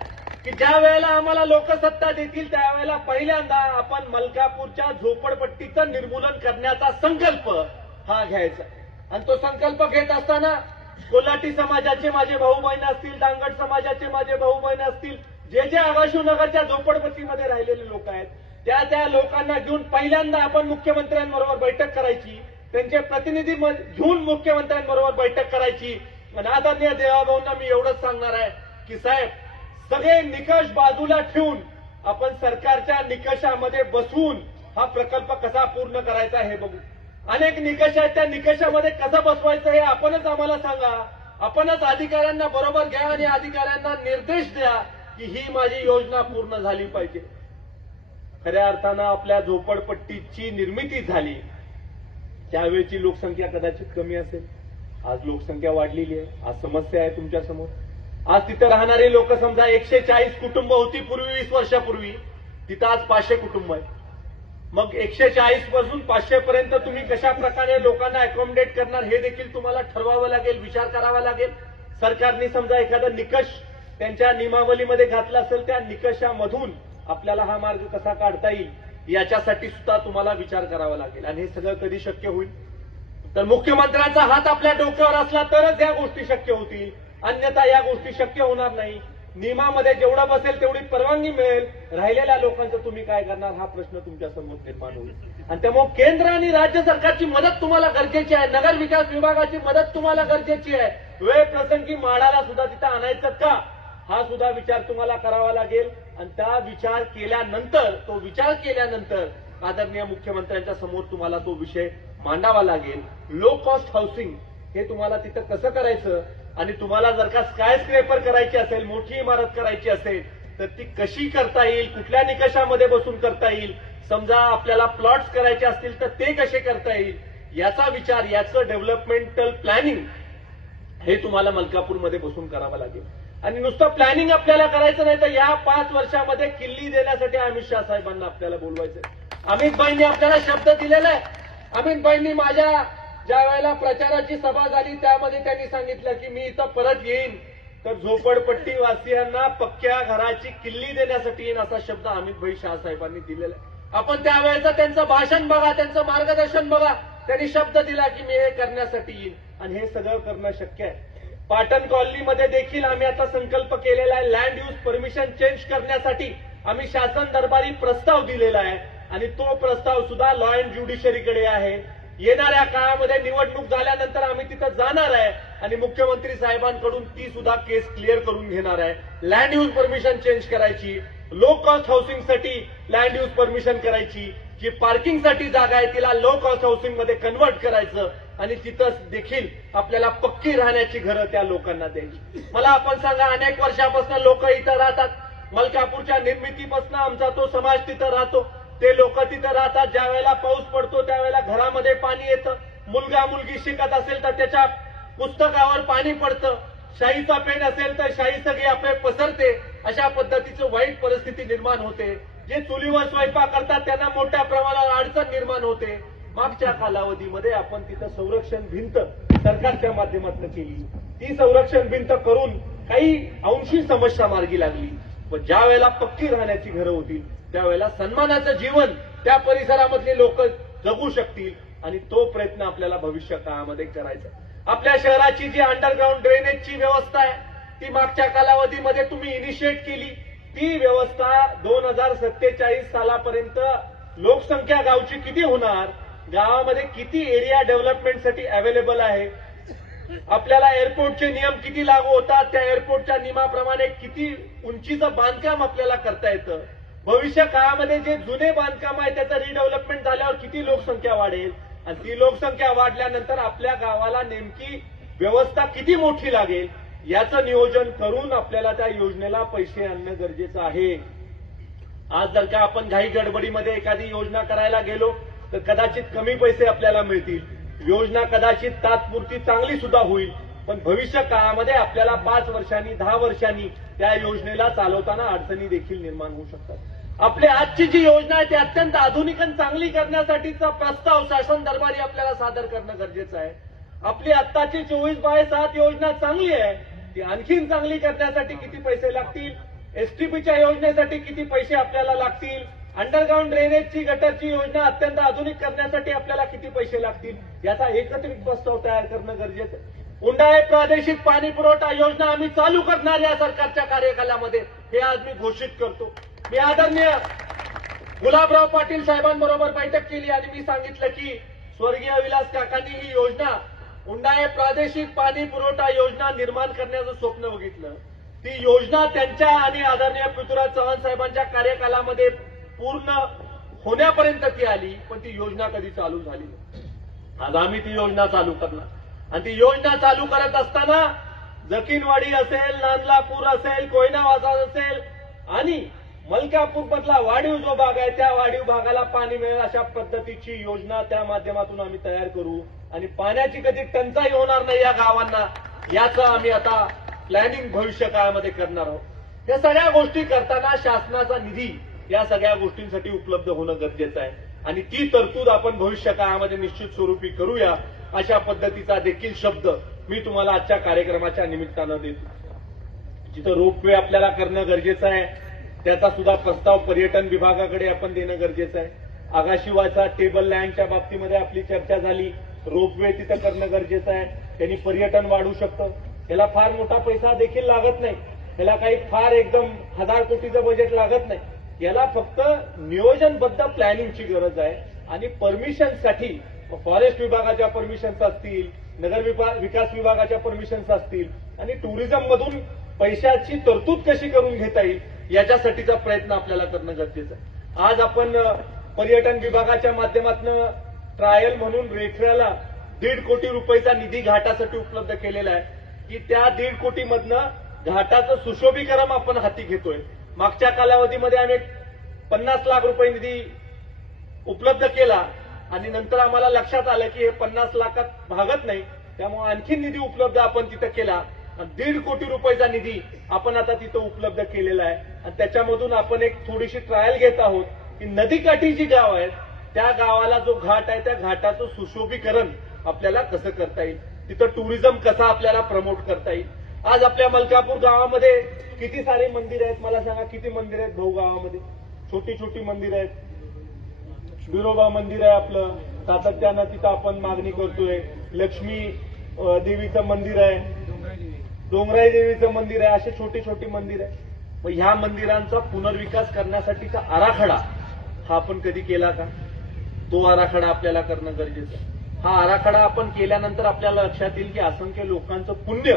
की ज्या वेळेला आम्हाला लोकसत्ता देतील त्यावेळेला पहिल्यांदा आपण मलकापूरच्या झोपडपट्टीचं निर्मूलन करण्याचा संकल्प हा घ्यायचा. आणि तो संकल्प घेत असताना कोल्हाटी समाजाचे माझे भाऊ बहीण असतील, दांगड समाजाचे माझे भाऊ बहीण असतील, जे आगाशीनगरच्या झोपडपट्टीमध्ये राहिलेले लोक आहेत त्या लोकांना घेऊन पहिल्यांदा आपण मुख्यमंत्र्यांबरोबर बैठक करायची. त्यांचे प्रतिनिधी घेऊन मुख्यमंत्र्यांबरोबर बैठक करायची. आणि आदरणीय देवाभाऊंना मी एवढंच सांगणार आहे की साहेब, सगळे निकष बाजूला ठेवून आपण सरकारच्या निकषामध्ये बसवून हा प्रकल्प कसा पूर्ण करायचा हे बघू. अनेक निकष आहेत, त्या निकषामध्ये कसं बसवायचं हे आपणच आम्हाला सांगा. आपणच अधिकाऱ्यांना बरोबर घ्या आणि अधिकाऱ्यांना निर्देश द्या की ही माझी योजना पूर्ण झाली पाहिजे. खऱ्या अर्थानं आपल्या झोपडपट्टीची निर्मिती झाली त्यावेळची लोकसंख्या कदाचित कमी असेल. आज लोकसंख्या वाढलेली आहे. आज समस्या आहे तुमच्या समोर. आज तिथं राहणारी लोक समजा 140 कुटुंब होती पूर्वी, 20 वर्षापूर्वी. तिथं आज 500 कुटुंब आहेत. मग 140 पासून 500 पर्यंत तुम्ही कशा प्रकारे लोकांना अकोमोडेट करणार हे देखील तुम्हाला ठरवावं लागेल, विचार करावा लागेल. सरकारने समजा एखादा निकष त्यांच्या नियमावलीमध्ये घातला असेल, त्या निकषामधून आपल्याला हा मार्ग कसा काढता येईल याच्यासाठी सुद्धा तुम्हाला विचार करावा लागेल. आणि हे सगळं कधी शक्य होईल तर मुख्यमंत्र्यांचा हात आपल्या डोक्यावर असला तरच या गोष्टी शक्य होतील. अन्यथा या गोष्टी शक्य होणार नाही. नियमामध्ये जेवढं बसेल तेवढी परवानगी मिळेल. राहिलेल्या लोकांचं तुम्ही काय करणार हा प्रश्न तुमच्या समोर निर्माण होईल. आणि त्यामुळे केंद्र आणि राज्य सरकारची मदत तुम्हाला गरजेची आहे. नगर विकास विभागाची मदत तुम्हाला गरजेची आहे. वेळ प्रसंगी माडाला सुद्धा तिथं आणायचं का हा सुद्धा विचार तुम्हाला करावा लागेल. आणि त्या विचार केल्यानंतर आदरणीय मुख्यमंत्र्यांच्या समोर तुम्हाला तो विषय मांडावा लागेल. लो कॉस्ट हाऊसिंग हे तुम्हाला तिथं कसं करायचं आणि तुम्हाला जर का स्काय स्क्रेपर करायची असेल, मोठी इमारत करायची असेल तर ती कशी करता येईल, कुठल्या निकषामध्ये बसून करता येईल, समजा आपल्याला प्लॉट्स करायचे असतील तर ते कसे करता येईल याचा विचार, याचं डेव्हलपमेंटल प्लॅनिंग हे तुम्हाला मलकापूरमध्ये बसून करावं लागेल. आणि नुसतं प्लॅनिंग आपल्याला करायचं नाही तर या 5 वर्षामध्ये किल्ली देण्यासाठी अमित शाह साहेबांना आपल्याला बोलवायचं. अमितभाईंनी आपल्याला शब्द दिलेला आहे. अमितभाईंनी माझ्या ज्या वेळेला प्रचाराची सभा झाली त्यामध्ये त्यांनी सांगितलं की मी इथं परत येईन तर झोपडपट्टी वासियांना पक्क्या घराची किल्ली देण्यासाठी येईन असा शब्द अमितभाई शाह साहेबांनी दिलेला आहे. आपण त्यावेळेचं त्यांचं भाषण बघा, त्यांचं मार्गदर्शन बघा. त्यांनी शब्द दिला की मी हे करण्यासाठी येईन आणि हे सगळं करणं शक्य आहे. पाटण कॉलनीमध्ये देखील आम्ही आता संकल्प केलेला आहे. लँड यूज परमिशन चेंज करण्यासाठी आम्ही शासन दरबारी प्रस्ताव दिलेला आहे आणि तो प्रस्ताव सुद्धा लॉ अँड ज्युडिशरीकडे आहे. येणाऱ्या काळामध्ये निवडणूक झाल्यानंतर आम्ही तिथं जाणार आहे आणि मुख्यमंत्री साहेबांकडून ती सुद्धा केस क्लिअर करून घेणार आहे. लँड यूज परमिशन चेंज करायची, लो कॉस्ट हाऊसिंगसाठी लँड यूज परमिशन करायची, जी पार्किंगसाठी जागा आहे तिला लो कॉस्ट हाऊसिंगमध्ये कन्व्हर्ट करायचं आणि तिथं देखील आपल्याला पक्की राहण्याची घरं त्या लोकांना द्यायची. मला आपण सांगा, अनेक वर्षापासून लोक इथं राहतात. मलकापूरच्या निर्मितीपासून आमचा तो समाज तिथं राहतो. ते लोक तिथं राहतात. ज्या वेळेला पाऊस पडतो त्यावेळेला घरामध्ये पाणी येतं. मुलगा मुलगी शिकत असेल तर त्याच्या पुस्तकावर पाणी पडतं. शाईचा पेन असेल तर शाई सगळी आपले पसरते. अशा पद्धतीची वाईट परिस्थिती निर्माण होते. जे चुलीवर स्वयंपाक करतात त्यांना मोठ्या प्रमाणावर अडचण निर्माण होते. मागच्या कालावधीमध्ये आपण तिथं संरक्षण भिंत सरकारच्या माध्यमातून केली. ती संरक्षण भिंत करून काही अंशी समस्या मार्गी लागली. पण ज्या वेळेला पक्की राहण्याची घरं होतील त्यावेळेला सन्मानाचं जीवन त्या परिसरामधले लोक जगू शकतील आणि तो प्रयत्न आपल्याला भविष्य काळामध्ये करायचा. आपल्या शहराची जी अंडरग्राऊंड ड्रेनेजची व्यवस्था आहे ती मागच्या कालावधीमध्ये तुम्ही इनिशिएट केली. ती व्यवस्था 2047 सालापर्यंत लोकसंख्या गावची किती होणार, गावामध्ये किती एरिया डेव्हलपमेंटसाठी अवेलेबल आहे, आपल्याला एअरपोर्टचे नियम किती लागू होतात, त्या एअरपोर्टच्या नियमाप्रमाणे किती उंचीचं बांधकाम आपल्याला करता येतं, भविष्य काळामध्ये जे जुने बांधकाम आहे त्याचं रिडेव्हलपमेंट झाल्यावर किती लोकसंख्या वाढेल आणि ती लोकसंख्या वाढल्यानंतर आपल्या गावाला नेमकी व्यवस्था किती मोठी लागेल याचं नियोजन करून आपल्याला त्या योजनेला पैसे आणणं गरजेचं आहे. आज जर का आपण घाई गडबडीमध्ये एखादी योजना करायला गेलो तर कदाचित कमी पैसे आपल्याला मिळतील, योजना कदाचित तात्पुरती चांगली सुद्धा होईल, पण भविष्य काळामध्ये आपल्याला 5 वर्षांनी 10 वर्षांनी त्या योजनेला चालवताना अडचणी देखील निर्माण होऊ शकतात. आपली आजची जी योजना आहे ती अत्यंत आधुनिक आणि चांगली करण्यासाठीचा प्रस्ताव शासन दरबारी आपल्याला सादर करणं गरजेचं आहे. आपली आत्ताची 24/7 योजना चांगली आहे, ती आणखीन चांगली करण्यासाठी किती पैसे लागतील, एसटीपीच्या योजनेसाठी किती पैसे आपल्याला लागतील, अंडरग्राऊंड ड्रेनेजची गटरची योजना अत्यंत आधुनिक करण्यासाठी आपल्याला किती पैसे लागतील, याचा एकत्रित प्रस्ताव तयार करणं गरजेचं आहे. उंडाळे प्रादेशिक पाणी पुरवठा योजना आम्ही चालू करणार या सरकारच्या कार्यकालामध्ये, हे आज मी घोषित करतो. मी आदरणीय गुलाबराव पाटील साहेबांबरोबर बैठक केली आणि मी सांगितलं की स्वर्गीय विलास काकांनी ही योजना उंडाळे प्रादेशिक पाणी पुरवठा योजना निर्माण करण्याचं स्वप्न बघितलं. ती योजना त्यांच्या आणि आदरणीय पृथ्वीराज चव्हाण साहेबांच्या कार्यकालामध्ये पूर्ण होण्यापर्यंत ती आली, पण ती योजना कधी चालू झाली नाही. आज आम्ही ती योजना चालू करणार आणि ती योजना चालू करत असताना जकीनवाडी असेल, नांदलापूर असेल, कोयनावासा असेल आणि मलकापूर मधला वाढीव जो भाग आहे त्या वाढीव भागाला पाणी मिळेल अशा पद्धतीची योजना त्या माध्यमातून आम्ही तयार करू आणि पाण्याची कधी टंचाई होणार नाही या गावांना, याचं आम्ही आता प्लॅनिंग भविष्य काळामध्ये करणार आहोत. या सगळ्या गोष्टी करताना शासनाचा निधी या सगळ्या गोष्टींसाठी उपलब्ध होणं गरजेचं आहे आणि ती तरतूद आपण भविष्य काळामध्ये निश्चित स्वरूपी करूया, अशा पद्धतीचा देखील शब्द मी तुम्हाला आजच्या कार्यक्रमाच्या निमित्तानं देतो. जिथं रोपवे आपल्याला करणं गरजेचं आहे त्याचा सुद्धा प्रस्ताव पर्यटन विभागाकडे आपण देणं गरजेचं आहे. आगाशिवाचा टेबल लँडच्या बाबतीमध्ये आपली चर्चा झाली, रोपवे तिथं करणं गरजेचं आहे, त्यांनी पर्यटन वाढू शकतं. त्याला फार मोठा पैसा देखील लागत नाही, त्याला काही फार एकदम 1000 कोटीचं बजेट लागत नाही, याला फक्त नियोजनबद्ध प्लॅनिंगची गरज आहे आणि परमिशनसाठी फॉरेस्ट विभागाच्या परमिशन्स असतील, नगर विकास विभागाच्या परमिशन्स असतील आणि टुरिझम मधून पैशाची तरतूद कशी करून घेता येईल याच्यासाठीचा प्रयत्न आपल्याला करणं गरजेचं आहे. आज आपण पर्यटन विभागाच्या माध्यमातून ट्रायल म्हणून रेखऱ्याला 1.5 कोटी रुपयाचा निधी घाटासाठी उपलब्ध केलेला आहे की त्या 1.5 कोटीमधनं घाटाचं सुशोभीकरण आपण हाती घेतोय. मागच्या कालावधीमध्ये आम्ही 50 लाख रुपये निधी उपलब्ध केला आणि नंतर आम्हाला लक्षात आलं की हे 50 लाखात भागत नाही, त्यामुळे आणखी निधी उपलब्ध आपण तिथं केला. 1.5 कोटी रुपयाचा निधी आपण आता तिथं उपलब्ध केलेला आहे आणि त्याच्यामधून आपण एक थोडीशी ट्रायल घेत आहोत की नदीकाठी जी गाव आहेत त्या गावाला जो घाट आहे त्या घाटाचं सुशोभीकरण आपल्याला कसं करता येईल, तिथं टुरिझम कसा आपल्याला प्रमोट करता येईल. आज आपल्या मलकापूर गावामध्ये किती सारे मंदिर आहेत, मला सांगा किती मंदिर आहेत भाऊ गावामध्ये? छोटी छोटी मंदिर आहेत. बिरोबा मंदिर आहे आपलं, सातत्यानं तिथं आपण मागणी करतोय. लक्ष्मी देवीचं मंदिर आहे, डोंगराई देवीचं मंदिर आहे, असे छोटी छोटी मंदिर आहे. मग ह्या मंदिरांचा पुनर्विकास करण्यासाठीचा आराखडा हा आपण कधी केला का? तो आराखडा आपल्याला करणं गरजेचं आहे. हा आराखडा आपण केल्यानंतर आपल्याला लक्षात येईल की असंख्य लोकांचं पुण्य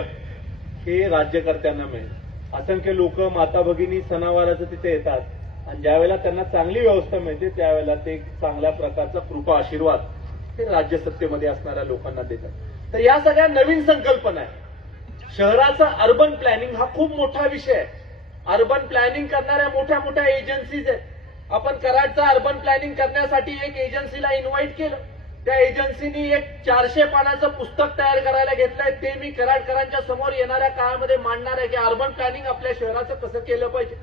हे राज्यकर्त्यांना मिळेल. असंख्य लोक माता भगिनी सणावाराचं तिथे येतात आणि ज्यावेळेला त्यांना चांगली व्यवस्था मिळते त्यावेळेला ते चांगल्या प्रकारचा कृपा आशीर्वाद हे राज्य सत्तेमध्ये असणाऱ्या लोकांना देतात. तर या सगळ्या नवीन संकल्पना आहे. शहराचा अर्बन प्लॅनिंग हा खूप मोठा विषय आहे. अर्बन प्लॅनिंग करणाऱ्या मोठ्या मोठ्या एजन्सीज आहेत. आपण कराडचा अर्बन प्लॅनिंग करण्यासाठी एक एजन्सीला इन्व्हाइट केलं. त्या एजन्सीनी एक 400 पानाचं पुस्तक तयार करायला घेतलंय. ते मी कराडकरांच्या समोर येणाऱ्या काळामध्ये मांडणार आहे की अर्बन प्लॅनिंग आपल्या शहराचं कसं केलं पाहिजे.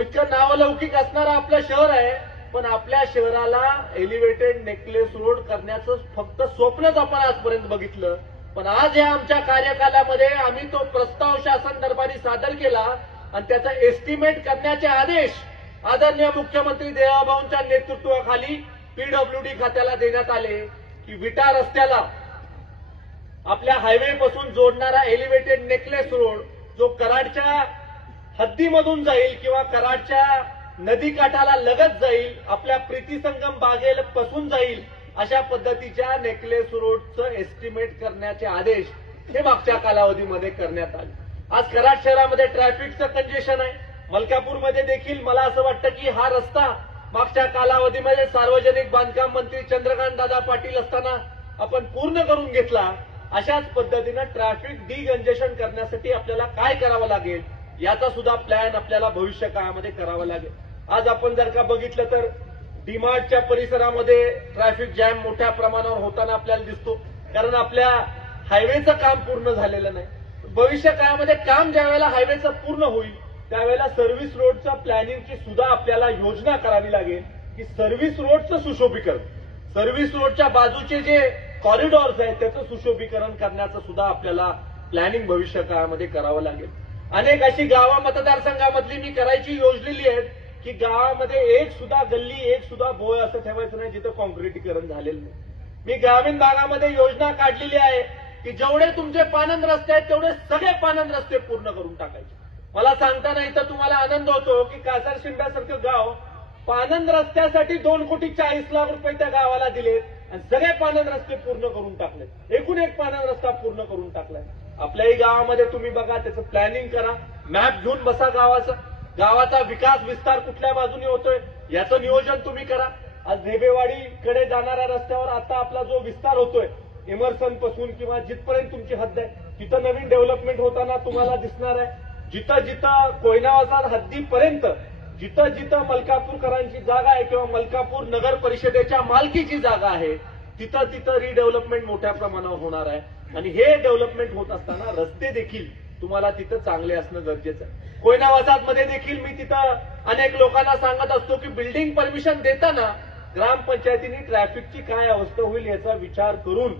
इतकं नावलौकिक असणारं आपलं शहर आहे, पण आपल्या शहराला एलिव्हेटेड नेकलेस रोड करण्याचं फक्त स्वप्नच आपण आजपर्यंत बघितलं. पण आज या आमच्या कार्यकालामध्ये आम्ही तो प्रस्ताव शासन दरबारी सादर केला आणि त्याचा एस्टिमेट करण्याचे आदेश आदरणीय मुख्यमंत्री देवाभाऊंच्या नेतृत्वाखाली पीडब्ल्यूडी खात्याला देण्यात आले की विटा रस्त्याला आपल्या हायवे पासून जोडणारा एलिव्हेटेड नेकलेस रोड जो कराडच्या हद्दीमधून जाईल किंवा कराडच्या नदीकाठाला लगत जाईल, आपल्या प्रीतीसंगम बागेपासून जाईल, अशा पद्धतीच्या नेकलेस रोडचं एस्टिमेट करण्याचे आदेश हे मागच्या कालावधीमध्ये करण्यात आले. आज कराड शहरामध्ये ट्रॅफिकचं कंजेशन आहे. मलकापूरमध्ये देखील मला असं वाटतं की हा रस्ता मागच्या कालावधीमध्ये सार्वजनिक बांधकाम मंत्री चंद्रकांत दादा पाटील असताना आपण पूर्ण करून घेतला अशाच पद्धतीनं ट्रॅफिक डिकंजेशन करण्यासाठी आपल्याला काय करावं लागेल याचा सुद्धा प्लॅन आपल्याला भविष्य काळामध्ये करावा लागेल. आज आपण जर का बघितलं तर डीमार्टच्या परिसरामध्ये ट्रॅफिक जॅम मोठ्या प्रमाणावर होताना आपल्याला दिसतो, कारण आपल्या हायवेचं काम पूर्ण झालेलं नाही. भविष्य काळामध्ये काम ज्या वेळेला हायवेचं पूर्ण होईल त्यावेळेला सर्व्हिस रोडच्या प्लॅनिंगची सुद्धा आपल्याला योजना करावी लागेल की सर्व्हिस रोडचं सुशोभीकरण, सर्व्हिस रोडच्या बाजूचे जे कॉरिडॉर्स आहेत त्याचं सुशोभीकरण करण्याचं सुद्धा आपल्याला प्लॅनिंग भविष्य काळामध्ये करावं लागेल. अनेक अशी गावं मतदारसंघामधली मी करायची योजलेली आहेत की गावामध्ये एक सुद्धा गल्ली, एक सुद्धा बोळ असं ठेवायचं नाही जिथं कॉन्क्रिटीकरण झालेलं नाही. मी ग्रामीण भागामध्ये योजना काढलेली आहे की जेवढे तुमचे पानंद रस्ते आहेत तेवढे सगळे पानंद रस्ते पूर्ण करून टाकायचे. मला सांगताना इथं तुम्हाला आनंद होतो की कासार शिंद्यासारखं गाव पानंद रस्त्यासाठी 2,40,00,000 त्या गावाला दिलेत आणि सगळे पानंद रस्ते पूर्ण करून टाकले. एकूण एक पानंद रस्ता पूर्ण करून टाकलाय. आपल्याही गावामध्ये तुम्ही बघा, त्याचं प्लॅनिंग करा, मॅप घेऊन बसा गावाचा विकास विस्तार कुठल्या बाजूने होतोय याचं नियोजन तुम्ही करा. आज ढेबेवाडीकडे जाणाऱ्या रस्त्यावर आता आपला जो विस्तार होतोय इमर्सन पासून किंवा जिथपर्यंत तुमची हद्द आहे तिथं नवीन डेव्हलपमेंट होताना तुम्हाला दिसणार आहे. जिथं जिथं कोयनावाचा हद्दीपर्यंत जिथं जिथं मलकापूरकरांची जागा आहे किंवा मलकापूर नगर परिषदेच्या मालकीची जागा आहे तिथं तिथं रिडेव्हलपमेंट मोठ्या प्रमाणावर होणार आहे. आणि हे डेव्हलपमेंट होत असताना रस्ते देखील तुम्हाला तिथं चांगले असणं गरजेचं आहे. कोयना वसाहतमध्ये देखील मी तिथं अनेक लोकांना सांगत असतो की बिल्डिंग परमिशन देताना ग्रामपंचायतीने ट्रॅफिकची काय अवस्था होईल याचा विचार करून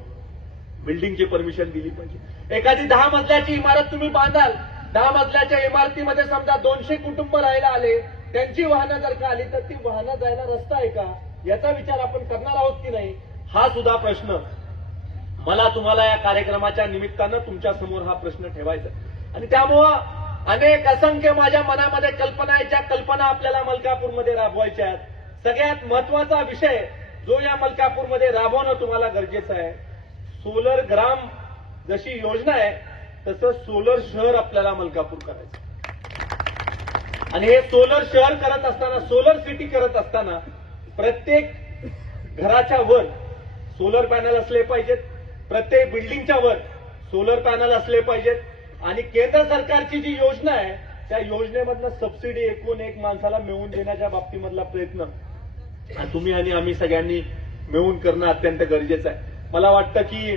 बिल्डिंगची परमिशन दिली पाहिजे. एखादी 10 मजल्याची इमारत तुम्ही बांधाल, 10 मजल्याच्या इमारतीमध्ये समजा 200 कुटुंब राहायला आले, त्यांची वाहनं जर का आली तर ती वाहनं जायला रस्ता आहे का याचा विचार आपण करणार आहोत की नाही, हा सुद्धा प्रश्न मला तुम्हाला या कार्यक्रमाच्या निमित्तानं तुमच्या समोर हा प्रश्न ठेवायचा. आणि त्यामुळं अनेक असंख्य माझ्या मनामध्ये कल्पना आहेत, ज्या कल्पना आपल्याला मलकापूरमध्ये राबवायच्या आहेत. सगळ्यात महत्वाचा विषय जो या मलकापूरमध्ये राबवणं तुम्हाला गरजेचं आहे, सोलर ग्राम जशी योजना आहे तसं सोलर शहर आपल्याला मलकापूर करायचं. आणि हे सोलर शहर करत असताना, सोलर सिटी करत असताना प्रत्येक घराच्या वर सोलर पॅनल असले पाहिजेत, प्रत्येक बिल्डिंगच्या वर सोलर पॅनल असले पाहिजेत. आणि केंद्र सरकारची जी योजना आहे त्या योजनेमधनं सबसिडी एकूण एक माणसाला मिळवून देण्याच्या बाबतीमधला प्रयत्न तुम्ही आणि आम्ही सगळ्यांनी मिळून करणं अत्यंत गरजेचं आहे. मला वाटतं की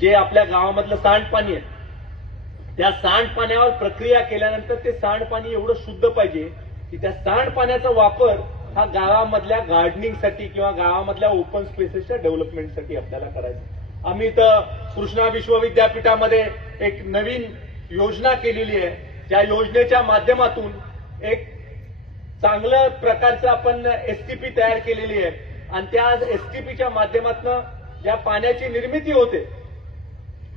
जे आपल्या गावामधलं सांडपाणी आहे त्या सांडपाण्यावर प्रक्रिया केल्यानंतर ते सांडपाणी एवढं शुद्ध पाहिजे की त्या सांडपाण्याचा वापर हा गावामधल्या गार्डनिंगसाठी किंवा गावामधल्या ओपन स्पेसेसच्या डेव्हलपमेंटसाठी आपल्याला करायचा. आम्ही इथं कृष्णा विश्वविद्यापीठामध्ये एक नवीन योजना केलेली आहे. त्या योजनेच्या माध्यमातून एक चांगल्या प्रकारचं आपण एसटीपी तयार केलेली आहे आणि त्या एसटीपीच्या माध्यमातून ज्या पाण्याची निर्मिती होते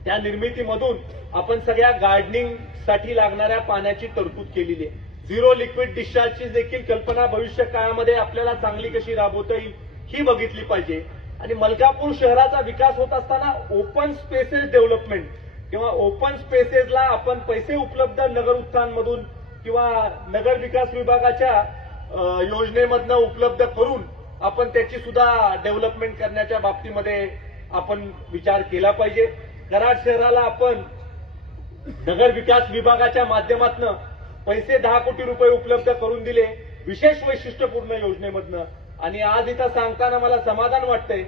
त्या निर्मितीमधून आपण सगळ्या गार्डनिंगसाठी लागणाऱ्या पाण्याची तरतूद केलेली आहे. झिरो लिक्विड डिस्चार्जची देखील कल्पना भविष्य काळामध्ये आपल्याला चांगली कशी राबवता येईल ही बघितली पाहिजे. आणि मलकापूर शहराचा विकास होत असताना ओपन स्पेसेस डेव्हलपमेंट किंवा ओपन स्पेसेसला आपण पैसे उपलब्ध नगर उत्थानमधून किंवा नगर विकास विभागाच्या योजनेमधनं उपलब्ध करून आपण त्याची सुद्धा डेव्हलपमेंट करण्याच्या बाबतीमध्ये आपण विचार केला पाहिजे. कराड शहराला आपण नगर विकास विभागाच्या माध्यमातून पैसे 10 कोटी रुपये उपलब्ध करून दिले विशेष वैशिष्ट्यपूर्ण योजनेमधनं. आणि आज इथं सांगताना मला समाधान वाटतंय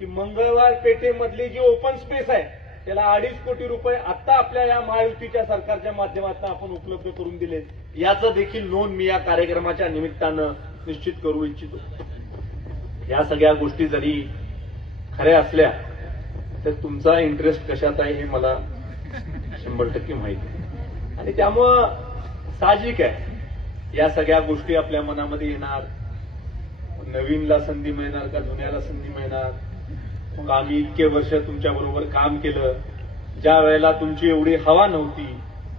की मंगळवार पेठेमधली जी ओपन स्पेस आहे त्याला 2.5 कोटी रुपये आता आपल्या या महायुतीच्या सरकारच्या माध्यमातून आपण उपलब्ध करून दिले. याचं देखील नोंद मी या कार्यक्रमाच्या निमित्तानं निश्चित करू इच्छितो. या सगळ्या गोष्टी जरी खऱ्या असल्या तर तुमचा इंटरेस्ट कशात आहे हे मला 100% माहिती आहे. आणि त्यामुळं साहजिक आहे या सगळ्या गोष्टी आपल्या मनामध्ये येणार. नवीनला संधी मिळणार का जुन्याला संधी मिळणार. आम्ही इतके वर्ष तुमच्या बरोबर काम केलं, ज्या वेळेला तुमची एवढी हवा नव्हती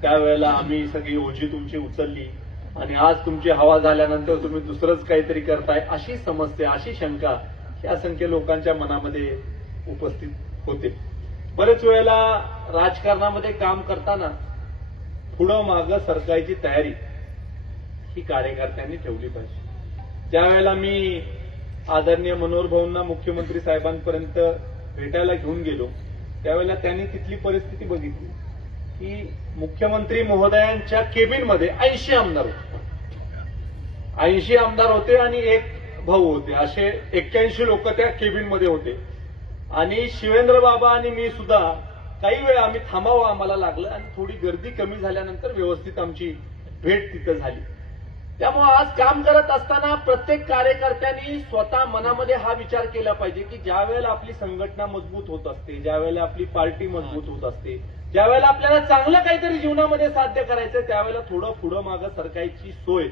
त्यावेळेला आम्ही सगळी ओझी तुमची उचलली आणि आज तुमची हवा झाल्यानंतर तुम्ही दुसरंच काहीतरी करताय अशी समस्या, अशी शंका ही असंख्य लोकांच्या मनामध्ये उपस्थित होते. बरेच वेळेला राजकारणामध्ये काम करताना पुढं मागं सरकायची तयारी ही कार्यकर्त्यांनी ठेवली पाहिजे. ज्या वेळेला मी आदरणीय मनोहर भाऊंना मुख्यमंत्री साहेबांपर्यंत भेटायला घेऊन गेलो त्यावेळेला त्यांनी तिथली परिस्थिती बघितली की मुख्यमंत्री महोदयांच्या केबिनमध्ये 80 आमदार होते. 80 आमदार होते आणि एक भाऊ होते, असे 81 लोक त्या केबिनमध्ये होते. आणि शिवेंद्र बाबा आणि मी सुद्धा काही वेळ आम्ही थांबावं आम्हाला लागलं आणि थोडी गर्दी कमी झाल्यानंतर व्यवस्थित आमची भेट तिथं झाली. त्यामुळे आज काम करत असताना प्रत्येक कार्यकर्त्यांनी स्वतः मनामध्ये हा विचार केला पाहिजे की ज्या वेळेला आपली संघटना मजबूत होत असते, ज्या वेळेला आपली पार्टी मजबूत होत असते, ज्या वेळेला आपल्याला चांगलं काहीतरी जीवनामध्ये साध्य करायचं, त्यावेळेला थोडं पुढं मागं सरकायची सोय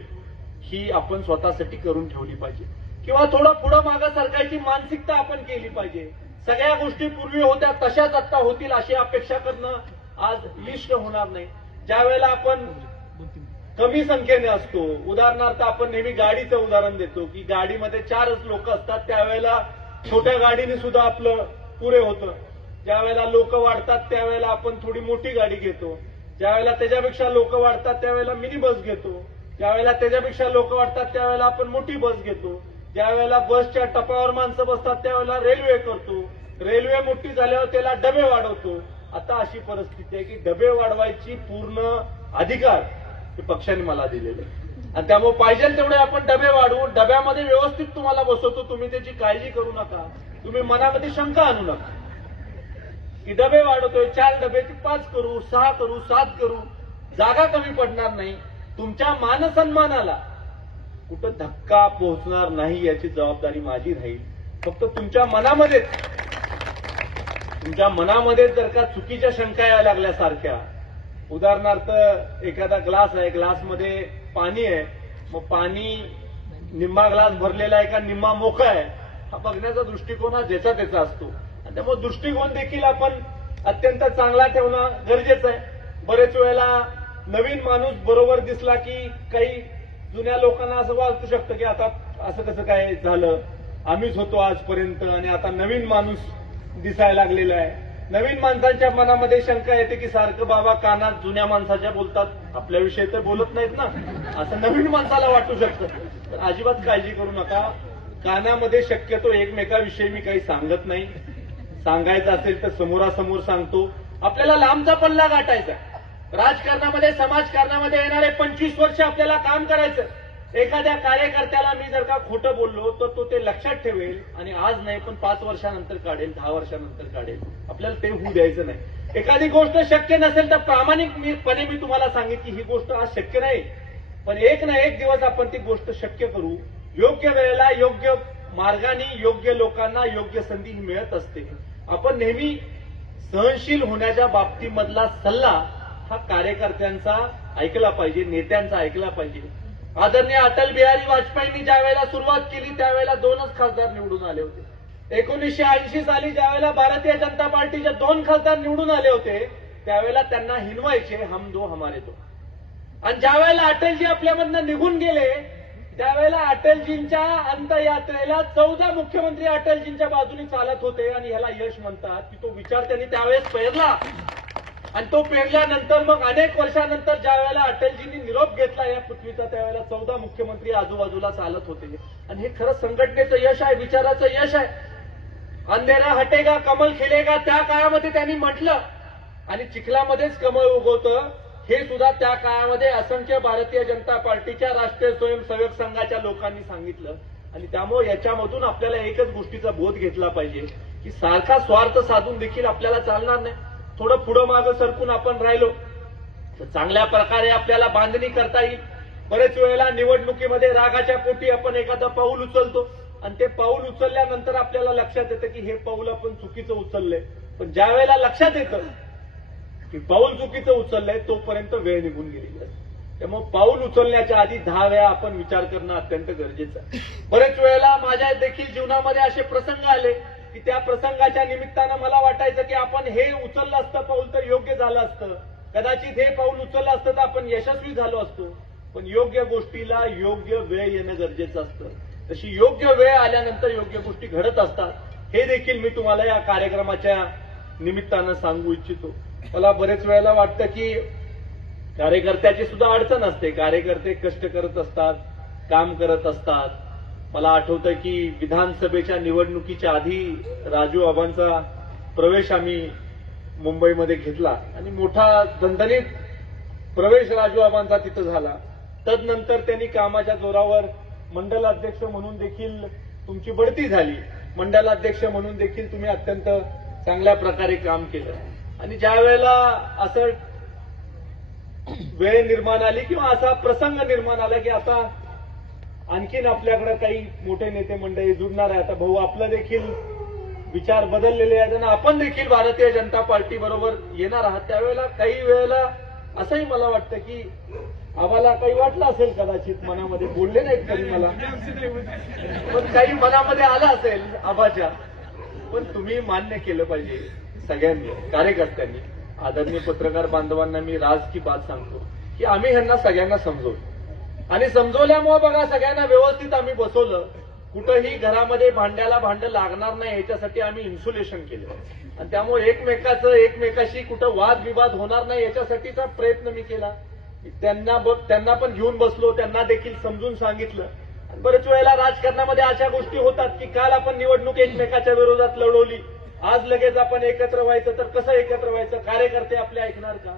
ही आपण स्वतःसाठी करून ठेवली पाहिजे, किंवा थोडं पुढं मागं सरकायची मानसिकता आपण केली पाहिजे. सगळ्या गोष्टी पूर्वी होत्या तशाच आता होतील अशी अपेक्षा करणं आज इष्ट होणार नाही. ज्या वेळेला आपण कमी संख्येने असतो, उदाहरणार्थ आपण नेहमी गाडीचं उदाहरण देतो की गाडीमध्ये 4च लोक असतात, त्यावेळेला छोट्या गाडीने सुद्धा आपलं पुरे होतं. ज्या वेळेला लोक वाढतात त्यावेळेला आपण थोडी मोठी गाडी घेतो, ज्यावेळेला त्याच्यापेक्षा लोक वाढतात त्यावेळेला मिनी बस घेतो, ज्यावेळेला त्याच्यापेक्षा लोक वाढतात त्यावेळेला आपण मोठी बस घेतो, ज्यावेळेला बसच्या टपावर माणसं बसतात त्यावेळेला रेल्वे करतो, रेल्वे मोठी झाल्यावर त्याला डबे वाढवतो. आता अशी परिस्थिती आहे की डबे वाढवायची पूर्ण अधिकार पक्षाने मला दिलेले आणि त्यामुळे पाहिजे तेवढे आपण डबे वाढवू, डब्यामध्ये व्यवस्थित तुम्हाला बसवतो, तुम्ही त्याची काळजी करू नका, तुम्ही मनामध्ये शंका आणू नका की डबे वाढवतोय, 4 डबे 5 करू, 6 करू, 7 करू, जागा कमी पडणार नाही. तुमच्या मानसन्मानाला कुठं धक्का पोहोचणार नाही याची जबाबदारी माझी राहील. फक्त तुमच्या मनामध्ये जर का चुकीच्या शंका यायला लागल्यासारख्या, उदाहरणार्थ एखादा ग्लास आहे, ग्लासमध्ये पाणी आहे, मग पाणी निम्मा ग्लास भरलेला आहे का निम्मा मोकळा आहे, हा बघण्याचा दृष्टिकोन हा ज्याचा त्याचा असतो. आणि त्यामुळे दृष्टिकोन देखील आपण अत्यंत चांगला ठेवणं गरजेचं आहे. बरेच वेळेला नवीन माणूस बरोबर दिसला की काही जुन्या लोकांना असं वाटू शकतं की आता असं कसं काय झालं, आम्हीच होतो आजपर्यंत आणि आता नवीन माणूस दिसायला लागलेला आहे. नवीन माणसांच्या मनामध्ये शंका येते की सारखं बाबा कानात जुन्या माणसाच्या बोलतात, आपल्याविषयी तर बोलत नाहीत ना, असं नवीन माणसाला वाटू शकतं. तर अजिबात काळजी करू नका. कानामध्ये शक्यतो एकमेकाविषयी मी काही सांगत नाही, सांगायचं असेल तर समोरासमोर सांगतो. आपल्याला लांबचा पल्ला गाठायचा, राजकारणामध्ये समाजकारणामध्ये येणारे 25 वर्ष आपल्याला काम करायचं. एखाद्या कार्यकर्त्याला मी जर का खोटं बोललो तर तो ते लक्षात ठेवेल आणि आज नाही पण 5 वर्षानंतर काढेल, 10 वर्षानंतर काढेल. आपल्याला ते होऊ द्यायचं नाही. एखादी गोष्ट शक्य नसेल तर प्रामाणिकपणे मी तुम्हाला सांगितलं की ही गोष्ट आज शक्य नाही, पण एक ना एक दिवस आपण ती गोष्ट शक्य करू. योग्य वेळेला योग्य मार्गाने योग्य लोकांना योग्य संधी मिळत असते. आपण नेहमी सहनशील होण्याच्या बाबतीमधला सल्ला हा कार्यकर्त्यांचा ऐकला पाहिजे, नेत्यांचा ऐकला पाहिजे. आदरणीय अटल बिहारी वाजपेयींनी ज्या वेळेला सुरुवात केली त्यावेळेला 2च खासदार निवडून आले होते. 1980 साली ज्यावेळेला भारतीय जनता पार्टीचे 2 खासदार निवडून आले होते त्यावेळेला त्यांना हिनवायचे हम दो हमारे दो. आणि ज्या वेळेला अटलजी आपल्यामधनं निघून गेले त्यावेळेला अटलजींच्या अंत्ययात्रेला 14 मुख्यमंत्री अटलजींच्या बाजूने चालत होते आणि ह्याला यश म्हणतात की तो विचार त्यांनी त्यावेळेस पेरला आणि तो पेरल्यानंतर मग अनेक वर्षानंतर ज्या वेळेला अटलजींनी निरोप घेतला या पृथ्वीचा त्यावेळेला 14 मुख्यमंत्री आजूबाजूला चालत होते. आणि हे खरं संघटनेचं यश आहे, विचाराचं यश आहे. अंधेरा हटेगा कमल खिलेगा त्या काळामध्ये त्यांनी म्हटलं आणि चिखलामध्येच कमळ उगवतं हे सुद्धा त्या काळामध्ये असंख्य भारतीय जनता पार्टीच्या राष्ट्रीय स्वयंसेवक संघाच्या लोकांनी सांगितलं. आणि त्यामुळे याच्यामधून आपल्याला एकच गोष्टीचा बोध घेतला पाहिजे की सारखा स्वार्थ साधून देखील आपल्याला चालणार नाही. थोडं पुढं मागं सरकून आपण राहिलो तर चांगल्या प्रकारे आपल्याला बांधणी करता येईल. बरेच वेळेला निवडणुकीमध्ये रागाच्या पोटी आपण एखादं पाऊल उचलतो आणि ते पाऊल उचलल्यानंतर आपल्याला लक्षात येतं की हे पाऊल आपण चुकीचं उचललंय. पण ज्या वेळेला लक्षात येतं की पाऊल चुकीचं उचललंय तोपर्यंत वेळ निघून गेलेली असते. त्यामुळे पाऊल उचलण्याच्या आधी 10 वेळा आपण विचार करणं अत्यंत गरजेचं आहे. बरेच वेळेला माझ्या देखील जीवनामध्ये असे प्रसंग आले की त्या प्रसंगाच्या निमित्तानं मला वाटायचं की आपण हे उचललं असतं पाऊल तर योग्य झालं असतं, कदाचित हे पाऊल उचललं असतं तर आपण यशस्वी झालो असतो. पण योग्य गोष्टीला योग्य वेळ येणं गरजेचं असतं. तशी योग्य वेळ आल्यानंतर योग्य गोष्टी घडत असतात. हे देखील मी तुम्हाला या कार्यक्रमाच्या निमित्तानं सांगू इच्छितो. मला बरेच वेळेला वाटतं की कार्यकर्त्याची सुद्धा अडचण असते. कार्यकर्ते कष्ट करत असतात, काम करत असतात. मला आठवतं की विधानसभेच्या निवडणुकीच्या आधी राजू आबांचा प्रवेश आम्ही मुंबईमध्ये घेतला आणि मोठा दणदणीत प्रवेश राजूआबांचा तिथं झाला. तदनंतर त्यांनी कामाच्या जोरावर मंडलाध्यक्ष म्हणून देखील तुमची बढती झाली. मंडलाध्यक्ष म्हणून देखील तुम्ही अत्यंत चांगल्या प्रकारे काम केलं आणि ज्या वेळेला असं वेळ निर्माण आली किंवा असा प्रसंग निर्माण आला की आता आणखीन आपल्याकडे काही मोठे नेते मंडळी जुळणार आहे, आता भाऊ आपलं देखील विचार बदललेले आहेत आणि आपण देखील भारतीय जनता पार्टी बरोबर येणार आहात, त्यावेळेला काही वेळेला असंही मला वाटतं की आम्हाला काही वाटलं असेल, कदाचित मनामध्ये बोलले नाहीत कधी मला, पण काही मनामध्ये आलं असेल आबाच्या, पण तुम्ही मान्य केलं पाहिजे सगळ्यांनी, कार्यकर्त्यांनी. आदरणीय पत्रकार बांधवांना मी राज की बात सांगतो की आम्ही ह्यांना सगळ्यांना समजवलं आणि समजवल्यामुळे बघा सगळ्यांना व्यवस्थित आम्ही बसवलं. कुठंही घरामध्ये भांड्याला भांडं लागणार नाही याच्यासाठी आम्ही इन्सुलेशन केलं आणि त्यामुळे एकमेकाशी कुठं वादविवाद होणार नाही याच्यासाठीचा प्रयत्न मी केला. त्यांना पण घेऊन बसलो, त्यांना देखील समजून सांगितलं. बरेच वेळेला राजकारणामध्ये अशा गोष्टी होतात की काल आपण निवडणूक एकमेकाच्या विरोधात लढवली, आज लगेच आपण एकत्र व्हायचं, तर कसं एकत्र व्हायचं? कार्यकर्ते आपले ऐकणार का?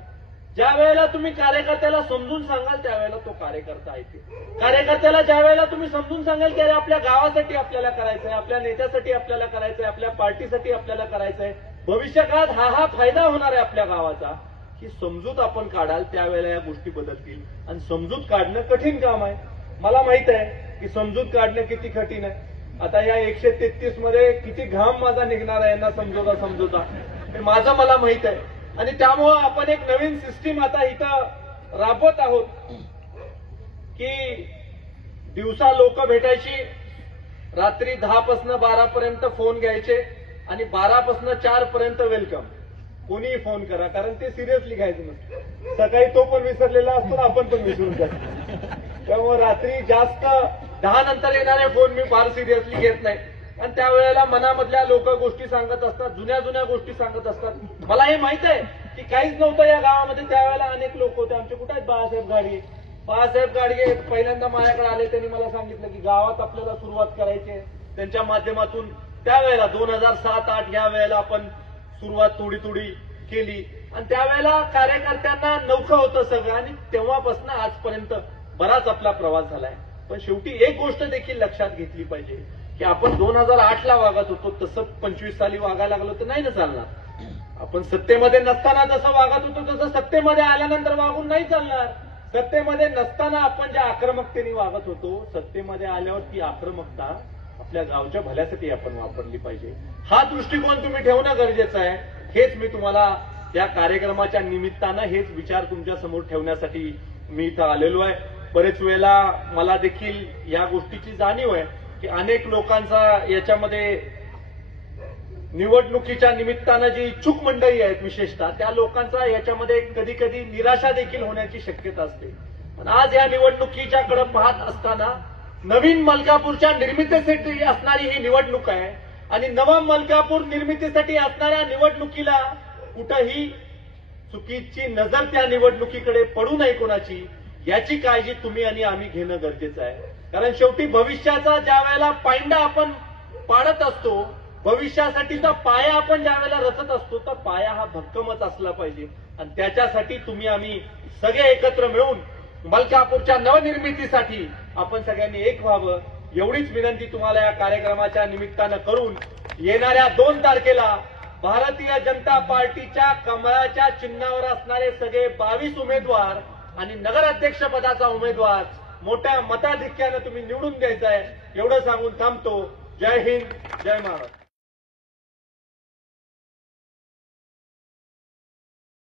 ज्या वेळेला तुम्ही कार्यकर्त्याला समजून सांगाल त्यावेळेला तो कार्यकर्ता ऐकेल. कार्यकर्त्याला ज्या वेळेला तुम्ही समजून सांगाल की अरे आपल्या गावासाठी आपल्याला करायचंय, आपल्या नेत्यासाठी आपल्याला करायचंय, आपल्या पार्टीसाठी आपल्याला करायचंय, भविष्यकाळात हा फायदा होणार आहे आपल्या गावाचा, ही समजूत आपण काढाल त्यावेळेला या गोष्टी बदलतील. आणि समजूत काढणं कठीण काम आहे, मला माहित आहे की समजूत काढणं किती कठीण आहे. आता या 133 मध्ये किती घाम माझा निघणार आहे यांना समजवता हे माझं मला माहित आहे. आणि त्यामुळं आपण एक नवीन सिस्टीम आता इथं राबवत आहोत की दिवसा लोक भेटायची, रात्री 10 पासून 12 पर्यंत फोन घ्यायचे आणि 12 पासून 4 पर्यंत वेलकम. कोणीही फोन करा, कारण ते सिरियसली घ्यायचं नसतं. सकाळी तो पण विसरलेला असतो, आपण पण विसरून जातो. त्यामुळे रात्री जास्त 10 नंतर येणारे फोन मी फार सिरियसली घेत नाही. आणि त्यावेळेला मनामधल्या लोक गोष्टी सांगत असतात, जुन्या गोष्टी सांगत असतात. मला हे माहित आहे की काहीच नव्हतं या गावामध्ये त्यावेळेला, अनेक लोक होते. आमचे कुठे आहेत बाळासाहेब गाडगे पहिल्यांदा माझ्याकडे आले, त्यांनी मला सांगितलं की गावात आपल्याला सुरुवात करायची आहे. त्यांच्या माध्यमातून त्यावेळेला 2007-8 या वेळेला आपण सुरुवात थोडी केली आणि त्यावेळेला कार्यकर्त्यांना नौखं होतं सगळं आणि तेव्हापासून आजपर्यंत बराच आपला प्रवास झालाय. पण शेवटी एक गोष्ट देखील लक्षात घेतली पाहिजे की आपण 2008ला वागत होतो तसं 25 साली वागायला लागलो तर नाही ना चालणार. आपण सत्तेमध्ये नसताना जसं वागत होतो तसं सत्तेमध्ये आल्यानंतर वागून नाही चालणार. सत्तेमध्ये नसताना आपण ज्या आक्रमकतेने वागत होतो, सत्तेमध्ये आल्यावर ती आक्रमकता आपल्या गावच्या भल्यासाठी आपण वापरली पाहिजे. हा दृष्टिकोन तुम्ही ठेवणं गरजेचं आहे. हेच मी तुम्हाला या कार्यक्रमाच्या निमित्तानं हेच विचार तुमच्या समोर ठेवण्यासाठी मी इथं आलेलो आहे. बरेच वेळेला मला देखील या गोष्टीची जाणीव आहे की अनेक लोकांचा याच्यामध्ये निवडणुकीच्या निमित्तानं जी इच्छुक मंडळी आहेत विशेषतः त्या लोकांचा याच्यामध्ये कधी कधी निराशा देखील होण्याची शक्यता असते. पण आज या निवडणुकीच्याकडे पाहत असताना नवीन मलकापूरच्या निर्मितीसाठी असणारी ही निवडणूक आहे आणि नवा मलकापूर निर्मितीसाठी असणाऱ्या निवडणुकीला कुठंही चुकीची नजर त्या निवडणुकीकडे पडू नये कोणाची, याची काळजी तुम्ही आणि आम्ही घेणं गरजेचं आहे. कारण शेवटी भविष्याचा ज्या वेळेला पायंडा आपण पाडत असतो, भविष्यासाठीचा पाया आपण ज्या वेळेला रचत असतो, तर पाया हा भक्कमच असला पाहिजे आणि त्याच्यासाठी तुम्ही आम्ही सगळे एकत्र मिळून मलकापूरच्या नवनिर्मितीसाठी आपण सगळ्यांनी एक व्हावं, एवढीच विनंती तुम्हाला या कार्यक्रमाच्या निमित्तानं करून येणाऱ्या 2 तारखेला भारतीय जनता पार्टीच्या कमळाच्या चिन्हावर असणारे सगळे 22 उमेदवार आणि नगराध्यक्ष पदाचा उमेदवार मोठ्या मताधिक्यानं तुम्ही निवडून द्यायचा आहे, एवढं सांगून थांबतो. जय हिंद, जय महाराष्ट्र.